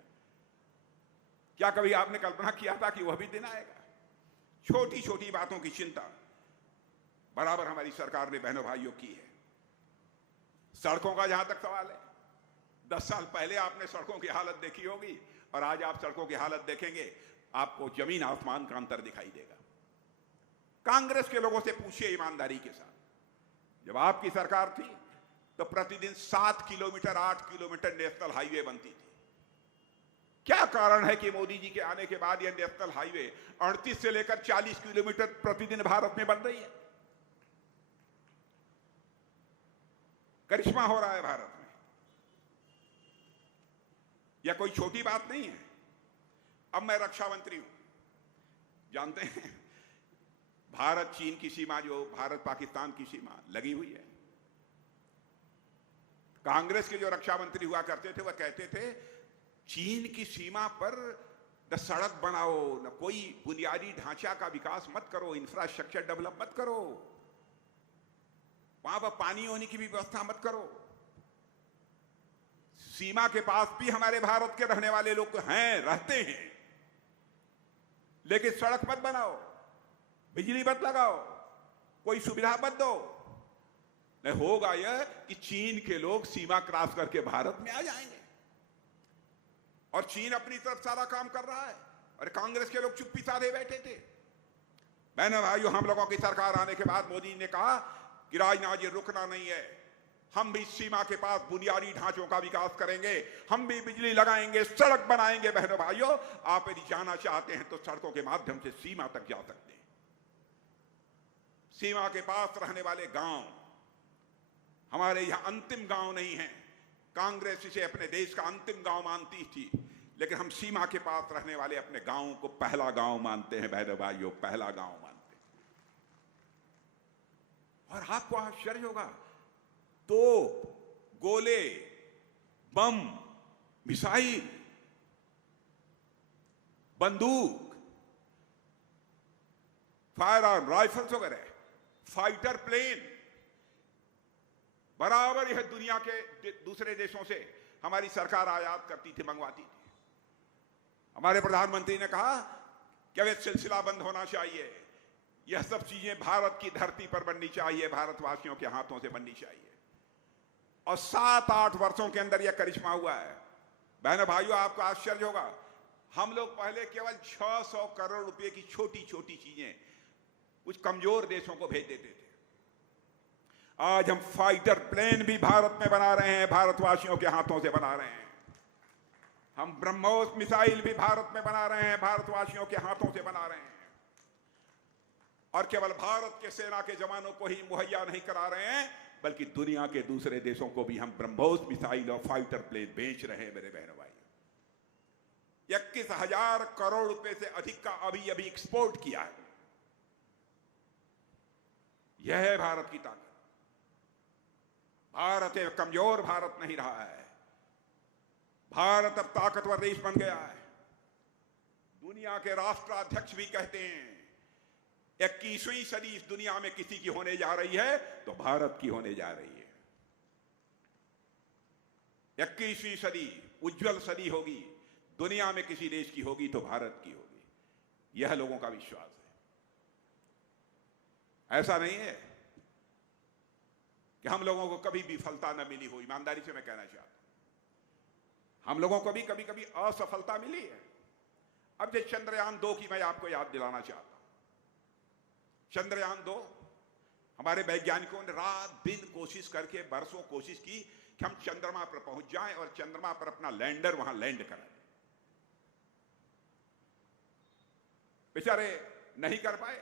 क्या कभी आपने कल्पना किया था कि वह भी दिन आएगा? छोटी छोटी बातों की चिंता बराबर हमारी सरकार ने बहनों भाइयों की है। सड़कों का जहां तक सवाल है, 10 साल पहले आपने सड़कों की हालत देखी होगी और आज आप सड़कों की हालत देखेंगे, आपको जमीन आसमान का अंतर दिखाई देगा। कांग्रेस के लोगों से पूछिए ईमानदारी के साथ, जब आपकी सरकार थी तो प्रतिदिन 7 किलोमीटर 8 किलोमीटर नेशनल हाईवे बनती थी। क्या कारण है कि मोदी जी के आने के बाद यह नेशनल हाईवे 38 से लेकर 40 किलोमीटर प्रतिदिन भारत में बन रही है? करिश्मा हो रहा है भारत में। यह कोई छोटी बात नहीं है। अब मैं रक्षा मंत्री हूं, जानते हैं भारत चीन की सीमा, जो भारत पाकिस्तान की सीमा लगी हुई है, कांग्रेस के जो रक्षा मंत्री हुआ करते थे वह कहते थे चीन की सीमा पर न सड़क बनाओ, न कोई बुनियादी ढांचा का विकास मत करो, इंफ्रास्ट्रक्चर डेवलप मत करो, वहां पर पानी होने की भी व्यवस्था मत करो। सीमा के पास भी हमारे भारत के रहने वाले लोग हैं, रहते हैं, लेकिन सड़क मत बनाओ, बिजली मत लगाओ, कोई सुविधा मत दो। नहीं होगा यह कि चीन के लोग सीमा क्रॉस करके भारत में आ जाएंगे और चीन अपनी तरफ सारा काम कर रहा है और कांग्रेस के लोग चुप्पी साधे बैठे थे। बहनों भाइयों, हम लोगों की सरकार आने के बाद मोदी ने कहा कि राजनाथ जी रुकना नहीं है, हम भी सीमा के पास बुनियादी ढांचों का विकास करेंगे, हम भी बिजली लगाएंगे, सड़क बनाएंगे। बहनों भाइयों, आप यदि जाना चाहते हैं तो सड़कों के माध्यम से सीमा तक जा सकते हैं। सीमा के पास रहने वाले गांव हमारे यहां अंतिम गांव नहीं है। कांग्रेस इसे अपने देश का अंतिम गांव मानती थी, लेकिन हम सीमा के पास रहने वाले अपने गांवों को पहला गांव मानते हैं। बहनों भाइयों, पहला गांव मानते हैं। और आपको आश्चर्य होगा, तोप, गोले, बम, मिसाइल, बंदूक, फायर आर्म, राइफल्स वगैरह, फाइटर प्लेन बराबर यह दुनिया के दूसरे देशों से हमारी सरकार आयात करती थी, मंगवाती थी। हमारे प्रधानमंत्री ने कहा कि अब यह सिलसिला बंद होना चाहिए, यह सब चीजें भारत की धरती पर बननी चाहिए, भारतवासियों के हाथों से बननी चाहिए। और 7-8 वर्षों के अंदर यह करिश्मा हुआ है। बहनों भाइयों, आपको आश्चर्य होगा, हम लोग पहले केवल 600 करोड़ रुपए की छोटी छोटी चीजें कुछ कमजोर देशों को भेज देते थे। आज हम फाइटर प्लेन भी भारत में बना रहे हैं, भारतवासियों के हाथों से बना रहे हैं। हम ब्रह्मोस मिसाइल भी भारत में बना रहे हैं, भारतवासियों के हाथों से बना रहे हैं। और केवल भारत के सेना के जवानों को ही मुहैया नहीं करा रहे हैं, बल्कि दुनिया के दूसरे देशों को भी हम ब्रह्मोस मिसाइल और फाइटर प्लेन बेच रहे हैं। मेरे बहनों भाई, 21,000 करोड़ रुपए से अधिक का अभी एक्सपोर्ट किया है। यह है भारत की ताकत। भारत एक कमजोर भारत नहीं रहा है, भारत अब ताकतवर देश बन गया है। दुनिया के राष्ट्राध्यक्ष भी कहते हैं 21वीं सदी इस दुनिया में किसी की होने जा रही है तो भारत की होने जा रही है। 21वीं सदी उज्जवल सदी होगी, दुनिया में किसी देश की होगी तो भारत की होगी। यह लोगों का विश्वास है। ऐसा नहीं है कि हम लोगों को कभी विफलता न मिली हो। ईमानदारी से मैं कहना चाहता हूं, हम लोगों को भी कभी कभी असफलता मिली है। अब जो चंद्रयान 2 की मैं आपको याद दिलाना चाहता हूं। चंद्रयान 2 हमारे वैज्ञानिकों ने रात दिन कोशिश करके बरसों कोशिश की कि हम चंद्रमा पर पहुंच जाएं और चंद्रमा पर अपना लैंडर वहां लैंड कराएं। बेचारे नहीं कर पाए।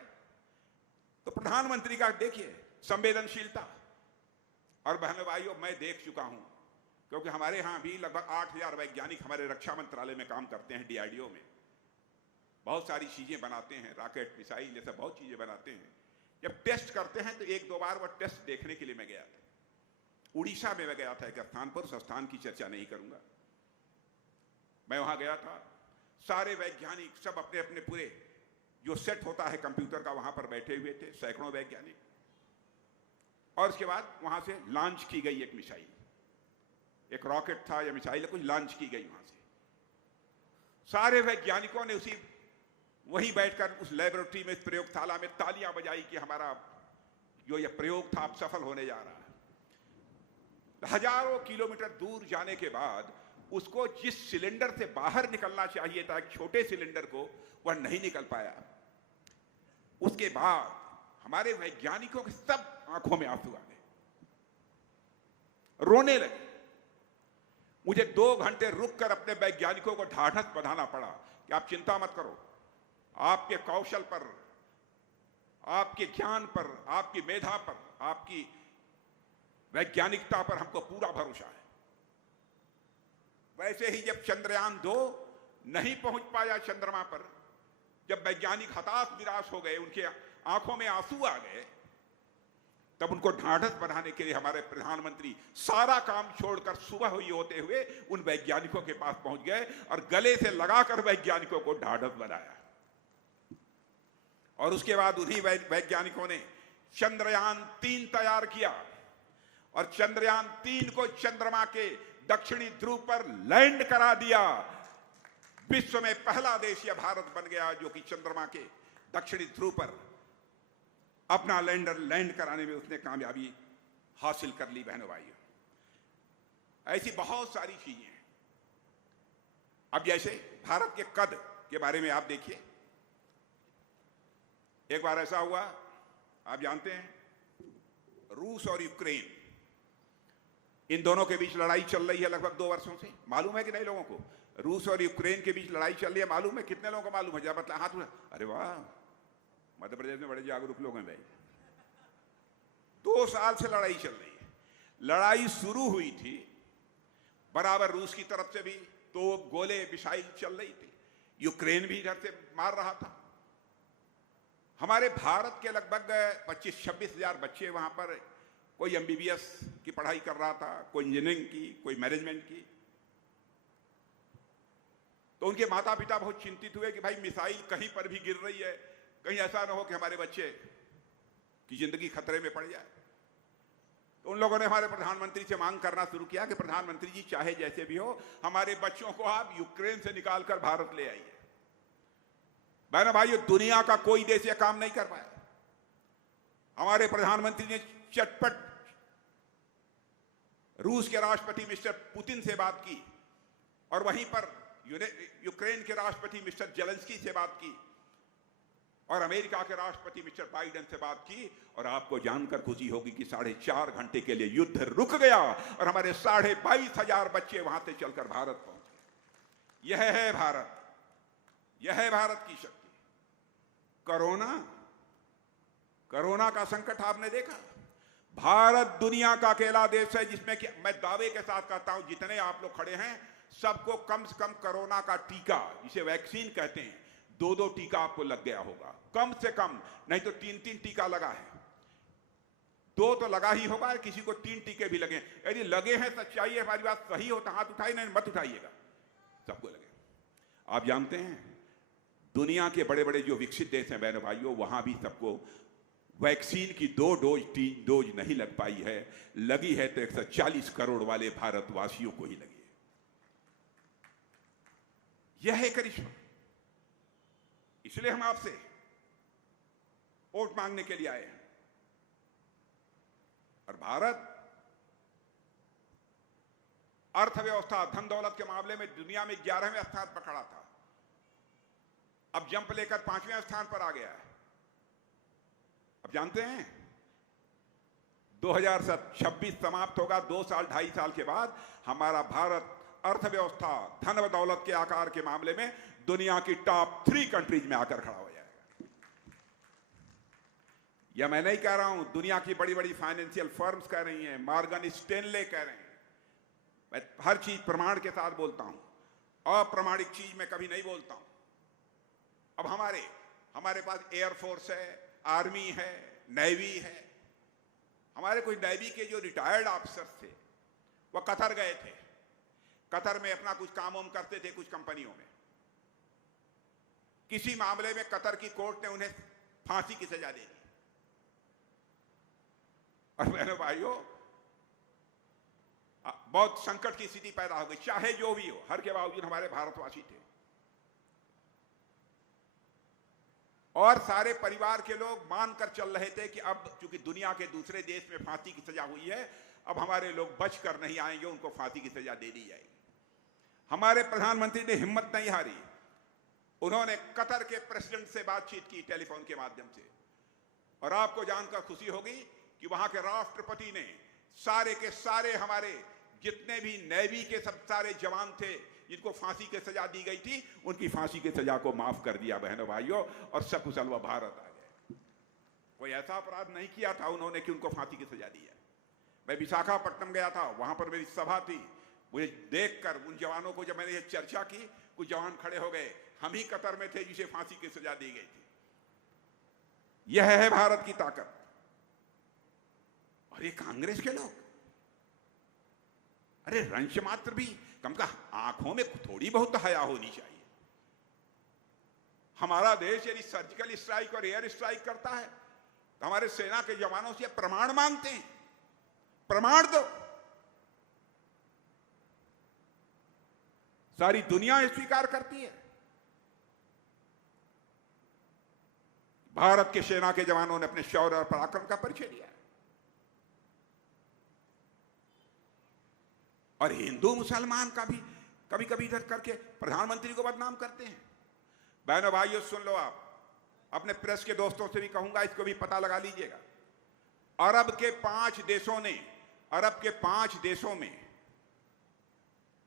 तो प्रधानमंत्री का देखिए संवेदनशीलता। और बहनों भाइयों, मैं देख चुका हूं, क्योंकि हमारे यहां भी लगभग 8,000 वैज्ञानिक हमारे रक्षा मंत्रालय में काम करते हैं, DRDO में। बहुत सारी चीजें बनाते हैं, रॉकेट, मिसाइल, ये सब बहुत चीजें बनाते हैं। जब टेस्ट करते हैं तो 1-2 बार वह टेस्ट देखने के लिए मैं गया था। उड़ीसा में मैं गया था एक स्थान पर, उस स्थान की चर्चा नहीं करूंगा। मैं वहां गया था, सारे वैज्ञानिक सब अपने अपने पूरे जो सेट होता है कंप्यूटर का, वहां पर बैठे हुए थे, सैकड़ों वैज्ञानिक। और उसके बाद वहां से लॉन्च की गई एक मिसाइल, एक रॉकेट था या मिसाइल कुछ लॉन्च की गई वहां से। सारे वैज्ञानिकों ने वहीं बैठकर उस लेबोरेटरी में, इस प्रयोगशाला में तालियां बजाई कि हमारा जो यह प्रयोग था अब सफल होने जा रहा है। हजारों किलोमीटर दूर जाने के बाद उसको जिस सिलेंडर से बाहर निकलना चाहिए था, एक छोटे सिलेंडर को, वह नहीं निकल पाया। उसके बाद हमारे वैज्ञानिकों के सब आंखों में आंसू आ गए, रोने लगे। मुझे 2 घंटे रुककर अपने वैज्ञानिकों को ढाढ़स बंधाना पड़ा कि आप चिंता मत करो, आपके कौशल पर, आपके ज्ञान पर, आपकी मेधा पर, आपकी वैज्ञानिकता पर हमको पूरा भरोसा है। वैसे ही जब चंद्रयान 2 नहीं पहुंच पाया चंद्रमा पर, जब वैज्ञानिक हताश निराश हो गए, उनके आंखों में आंसू आ गए, तब उनको ढाढ़स बढ़ाने के लिए हमारे प्रधानमंत्री सारा काम छोड़कर सुबह हुई होते हुए उन वैज्ञानिकों के पास पहुंच गए और गले से लगाकर वैज्ञानिकों को ढाढ़स बनाया। और उसके बाद उन्हीं वैज्ञानिकों ने चंद्रयान 3 तैयार किया और चंद्रयान 3 को चंद्रमा के दक्षिणी ध्रुव पर लैंड करा दिया। विश्व में पहला देश यह भारत बन गया जो कि चंद्रमा के दक्षिणी ध्रुव पर अपना लैंडर लैंड कराने में उसने कामयाबी हासिल कर ली। बहनों भाइयों, ऐसी बहुत सारी चीजें हैं। अब जैसे भारत के कद के बारे में आप देखिए, एक बार ऐसा हुआ, आप जानते हैं, रूस और यूक्रेन, इन दोनों के बीच लड़ाई चल रही है लगभग 2 वर्षों से। मालूम है कि नहीं लोगों को? रूस और यूक्रेन के बीच लड़ाई चल रही है। मालूम है? कितने लोगों को मालूम है? जरा हाथ उठा। अरे वाह, मध्य प्रदेश में बड़े जागरूक लोग हैं भाई। 2 साल से लड़ाई चल रही है। लड़ाई शुरू हुई थी, बराबर रूस की तरफ से भी तोप, गोले, मिसाइल चल रही थी, यूक्रेन भी इधर से मार रहा था। हमारे भारत के लगभग 25-26 हजार बच्चे वहां पर, कोई MBBS की पढ़ाई कर रहा था, कोई इंजीनियरिंग की, कोई मैनेजमेंट की। तो उनके माता पिता बहुत चिंतित हुए कि भाई मिसाइल कहीं पर भी गिर रही है, कहीं ऐसा ना हो कि हमारे बच्चे की जिंदगी खतरे में पड़ जाए। तो उन लोगों ने हमारे प्रधानमंत्री से मांग करना शुरू किया कि प्रधानमंत्री जी, चाहे जैसे भी हो, हमारे बच्चों को आप यूक्रेन से निकालकर भारत ले आइए। बहनों भाइयों, दुनिया का कोई देश यह काम नहीं कर पाया। हमारे प्रधानमंत्री ने चटपट रूस के राष्ट्रपति मिस्टर पुतिन से बात की और वहीं पर यूक्रेन के राष्ट्रपति मिस्टर जेलेंस्की से बात की और अमेरिका के राष्ट्रपति मिस्टर बाइडेन से बात की। और आपको जानकर खुशी होगी कि 4.5 घंटे के लिए युद्ध रुक गया और हमारे 22,500 बच्चे वहां से चलकर भारत पहुंचे। यह है भारत, यह है भारत की शक्ति। कोरोना का संकट आपने देखा। भारत दुनिया का अकेला देश है जिसमें कि मैं दावे के साथ कहता हूं, जितने आप लोग खड़े हैं सबको कम से कम कोरोना का टीका, जिसे वैक्सीन कहते हैं, 2-2 टीका आपको लग गया होगा, कम से कम, नहीं तो 3-3 टीका लगा है। 2 तो लगा ही होगा, किसी को 3 टीके भी लगे। यदि लगे हैं, सच्चाई है, हमारी बात सही हो तो हाथ उठाइए, नहीं मत उठाइएगा, सबको लगे। आप जानते हैं दुनिया के बड़े बड़े जो विकसित देश हैं बहनों भाइयों, वहां भी सबको वैक्सीन की 2 डोज 3 डोज नहीं लग पाई है। लगी है तो 140 करोड़ वाले भारतवासियों को ही लगी है। यह है करिश्मा। इसलिए हम आपसे वोट मांगने के लिए आए हैं। और भारत अर्थव्यवस्था, धन दौलत के मामले में दुनिया में 11वें स्थान पर खड़ा था, अब जंप लेकर 5वें स्थान पर आ गया है। अब जानते हैं 2026 समाप्त होगा, 2 साल 2.5 साल के बाद हमारा भारत अर्थव्यवस्था, धन दौलत के आकार के मामले में दुनिया की टॉप 3 कंट्रीज में आकर खड़ा हो जाएगा। यह मैं नहीं कह रहा हूं, दुनिया की बड़ी बड़ी फाइनेंशियल फर्म्स कह रही हैं, मॉर्गन स्टैनले कह रहे हैं। मैं हर चीज प्रमाण के साथ बोलता हूं, अप्रमाणिक चीज मैं कभी नहीं बोलता हूं। अब हमारे पास एयरफोर्स है, आर्मी है, नेवी है। हमारे कुछ नेवी के जो रिटायर्ड ऑफिसर्स थे वह कतर गए थे। कतर में अपना कुछ काम वाम करते थे कुछ कंपनियों में। किसी मामले में कतर की कोर्ट ने उन्हें फांसी की सजा दे दी और बहनों भाइयों, बहुत संकट की स्थिति पैदा हो गई। चाहे जो भी हो, हर के बावजूद हमारे भारतवासी थे और सारे परिवार के लोग मानकर चल रहे थे कि अब चूंकि दुनिया के दूसरे देश में फांसी की सजा हुई है, अब हमारे लोग बचकर नहीं आएंगे, उनको फांसी की सजा दे दी जाएगी। हमारे प्रधानमंत्री ने हिम्मत नहीं हारी, उन्होंने कतर के प्रेसिडेंट से बातचीत की टेलीफोन के माध्यम से, और आपको जानकर खुशी होगी कि वहां के राष्ट्रपति ने सारे के सारे हमारे जितने भी नेवी के सब सारे जवान थे जिनको फांसी की सजा दी गई थी, उनकी फांसी की सजा को माफ कर दिया बहनों भाइयों, और सकुशल वह भारत आ गए। कोई ऐसा अपराध नहीं किया था उन्होंने कि उनको फांसी की सजा दी है। मैं विशाखापट्टनम गया था, वहां पर मेरी सभा थी। मुझे देखकर उन जवानों को जब मैंने ये चर्चा की, कुछ जवान खड़े हो गए, हम ही कतर में थे जिसे फांसी की सजा दी गई थी। यह है भारत की ताकत। और ये कांग्रेस के लोग, अरे रंश मात्र भी कम का आंखों में थोड़ी बहुत हया होनी चाहिए। हमारा देश यदि सर्जिकल स्ट्राइक और एयर स्ट्राइक करता है तो हमारे सेना के जवानों से प्रमाण मांगते हैं, प्रमाण दो। सारी दुनिया स्वीकार करती है। भारत के सेना के जवानों ने अपने शौर्य और पराक्रम का परिचय दिया है। और हिंदू मुसलमान का भी कभी कभी इधर करके प्रधानमंत्री को बदनाम करते हैं। बहनों भाइयों सुन लो, आप अपने प्रेस के दोस्तों से भी कहूंगा, इसको भी पता लगा लीजिएगा। अरब के 5 देशों में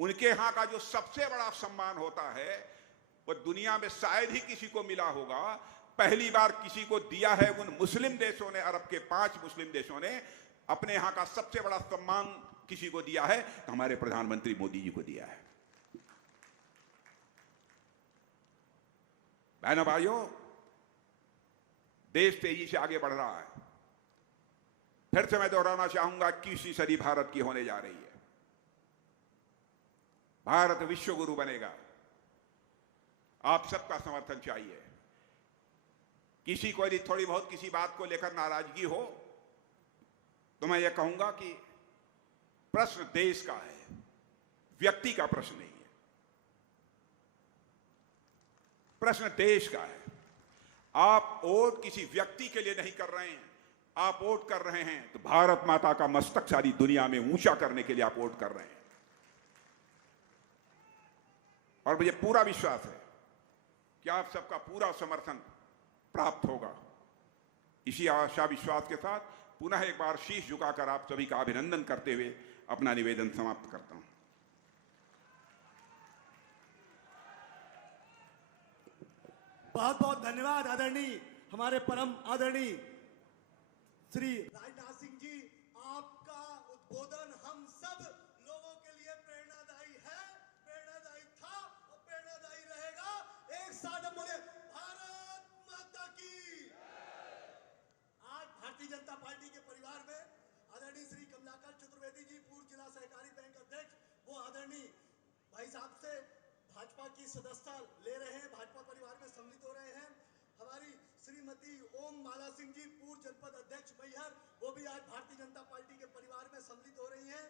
उनके यहां का जो सबसे बड़ा सम्मान होता है वो दुनिया में शायद ही किसी को मिला होगा। पहली बार किसी को दिया है उन मुस्लिम देशों ने, अरब के 5 मुस्लिम देशों ने अपने यहां का सबसे बड़ा सम्मान किसी को दिया है तो हमारे प्रधानमंत्री मोदी जी को दिया है। बहनों भाइयों, देश तेजी से आगे बढ़ रहा है। फिर से मैं दोहराना चाहूंगा, 21वीं सदी भारत की होने जा रही है। भारत विश्व गुरु बनेगा। आप सबका समर्थन चाहिए। किसी को यदि थोड़ी बहुत किसी बात को लेकर नाराजगी हो तो मैं ये कहूंगा कि प्रश्न देश का है, व्यक्ति का प्रश्न नहीं है। प्रश्न देश का है। आप वोट किसी व्यक्ति के लिए नहीं कर रहे हैं, आप वोट कर रहे हैं तो भारत माता का मस्तक सारी दुनिया में ऊंचा करने के लिए आप वोट कर रहे हैं। और मुझे पूरा विश्वास है कि आप सबका पूरा समर्थन प्राप्त होगा। इसी आशा विश्वास के साथ पुनः एक बार शीश झुकाकर आप सभी का अभिनंदन करते हुए अपना निवेदन समाप्त करता हूं। बहुत बहुत धन्यवाद आदरणीय, हमारे परम आदरणीय श्री राजनाथ सिंह जी। आपका उद्बोधन हम सब लोगों के लिए प्रेरणादायी है, प्रेरणादायी था और प्रेरणादायी रहेगा। एक साथ हम बोले भारत माता की। आज भारतीय जनता पार्टी के परिवार में आदरणीय श्री कमलाकर चतुर्वेदी जी, पूर्व जिला सहकारी बैंक अध्यक्ष, वो आदरणीय भाई साहब से भाजपा की सदस्यता ले रहे हैं, भाजपा परिवार में सम्मिलित हो रहे हैं। हमारी श्रीमती ओम माला सिंह जी, पूर्व जनपद अध्यक्ष मैहर, वो भी आज भारतीय जनता पार्टी के परिवार में सम्मिलित हो रही हैं।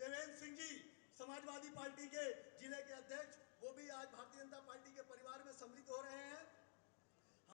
देवेंद्र सिंह जी, समाजवादी पार्टी के जिले के अध्यक्ष, वो भी आज भारतीय जनता पार्टी के परिवार में सम्मिलित हो रहे हैं।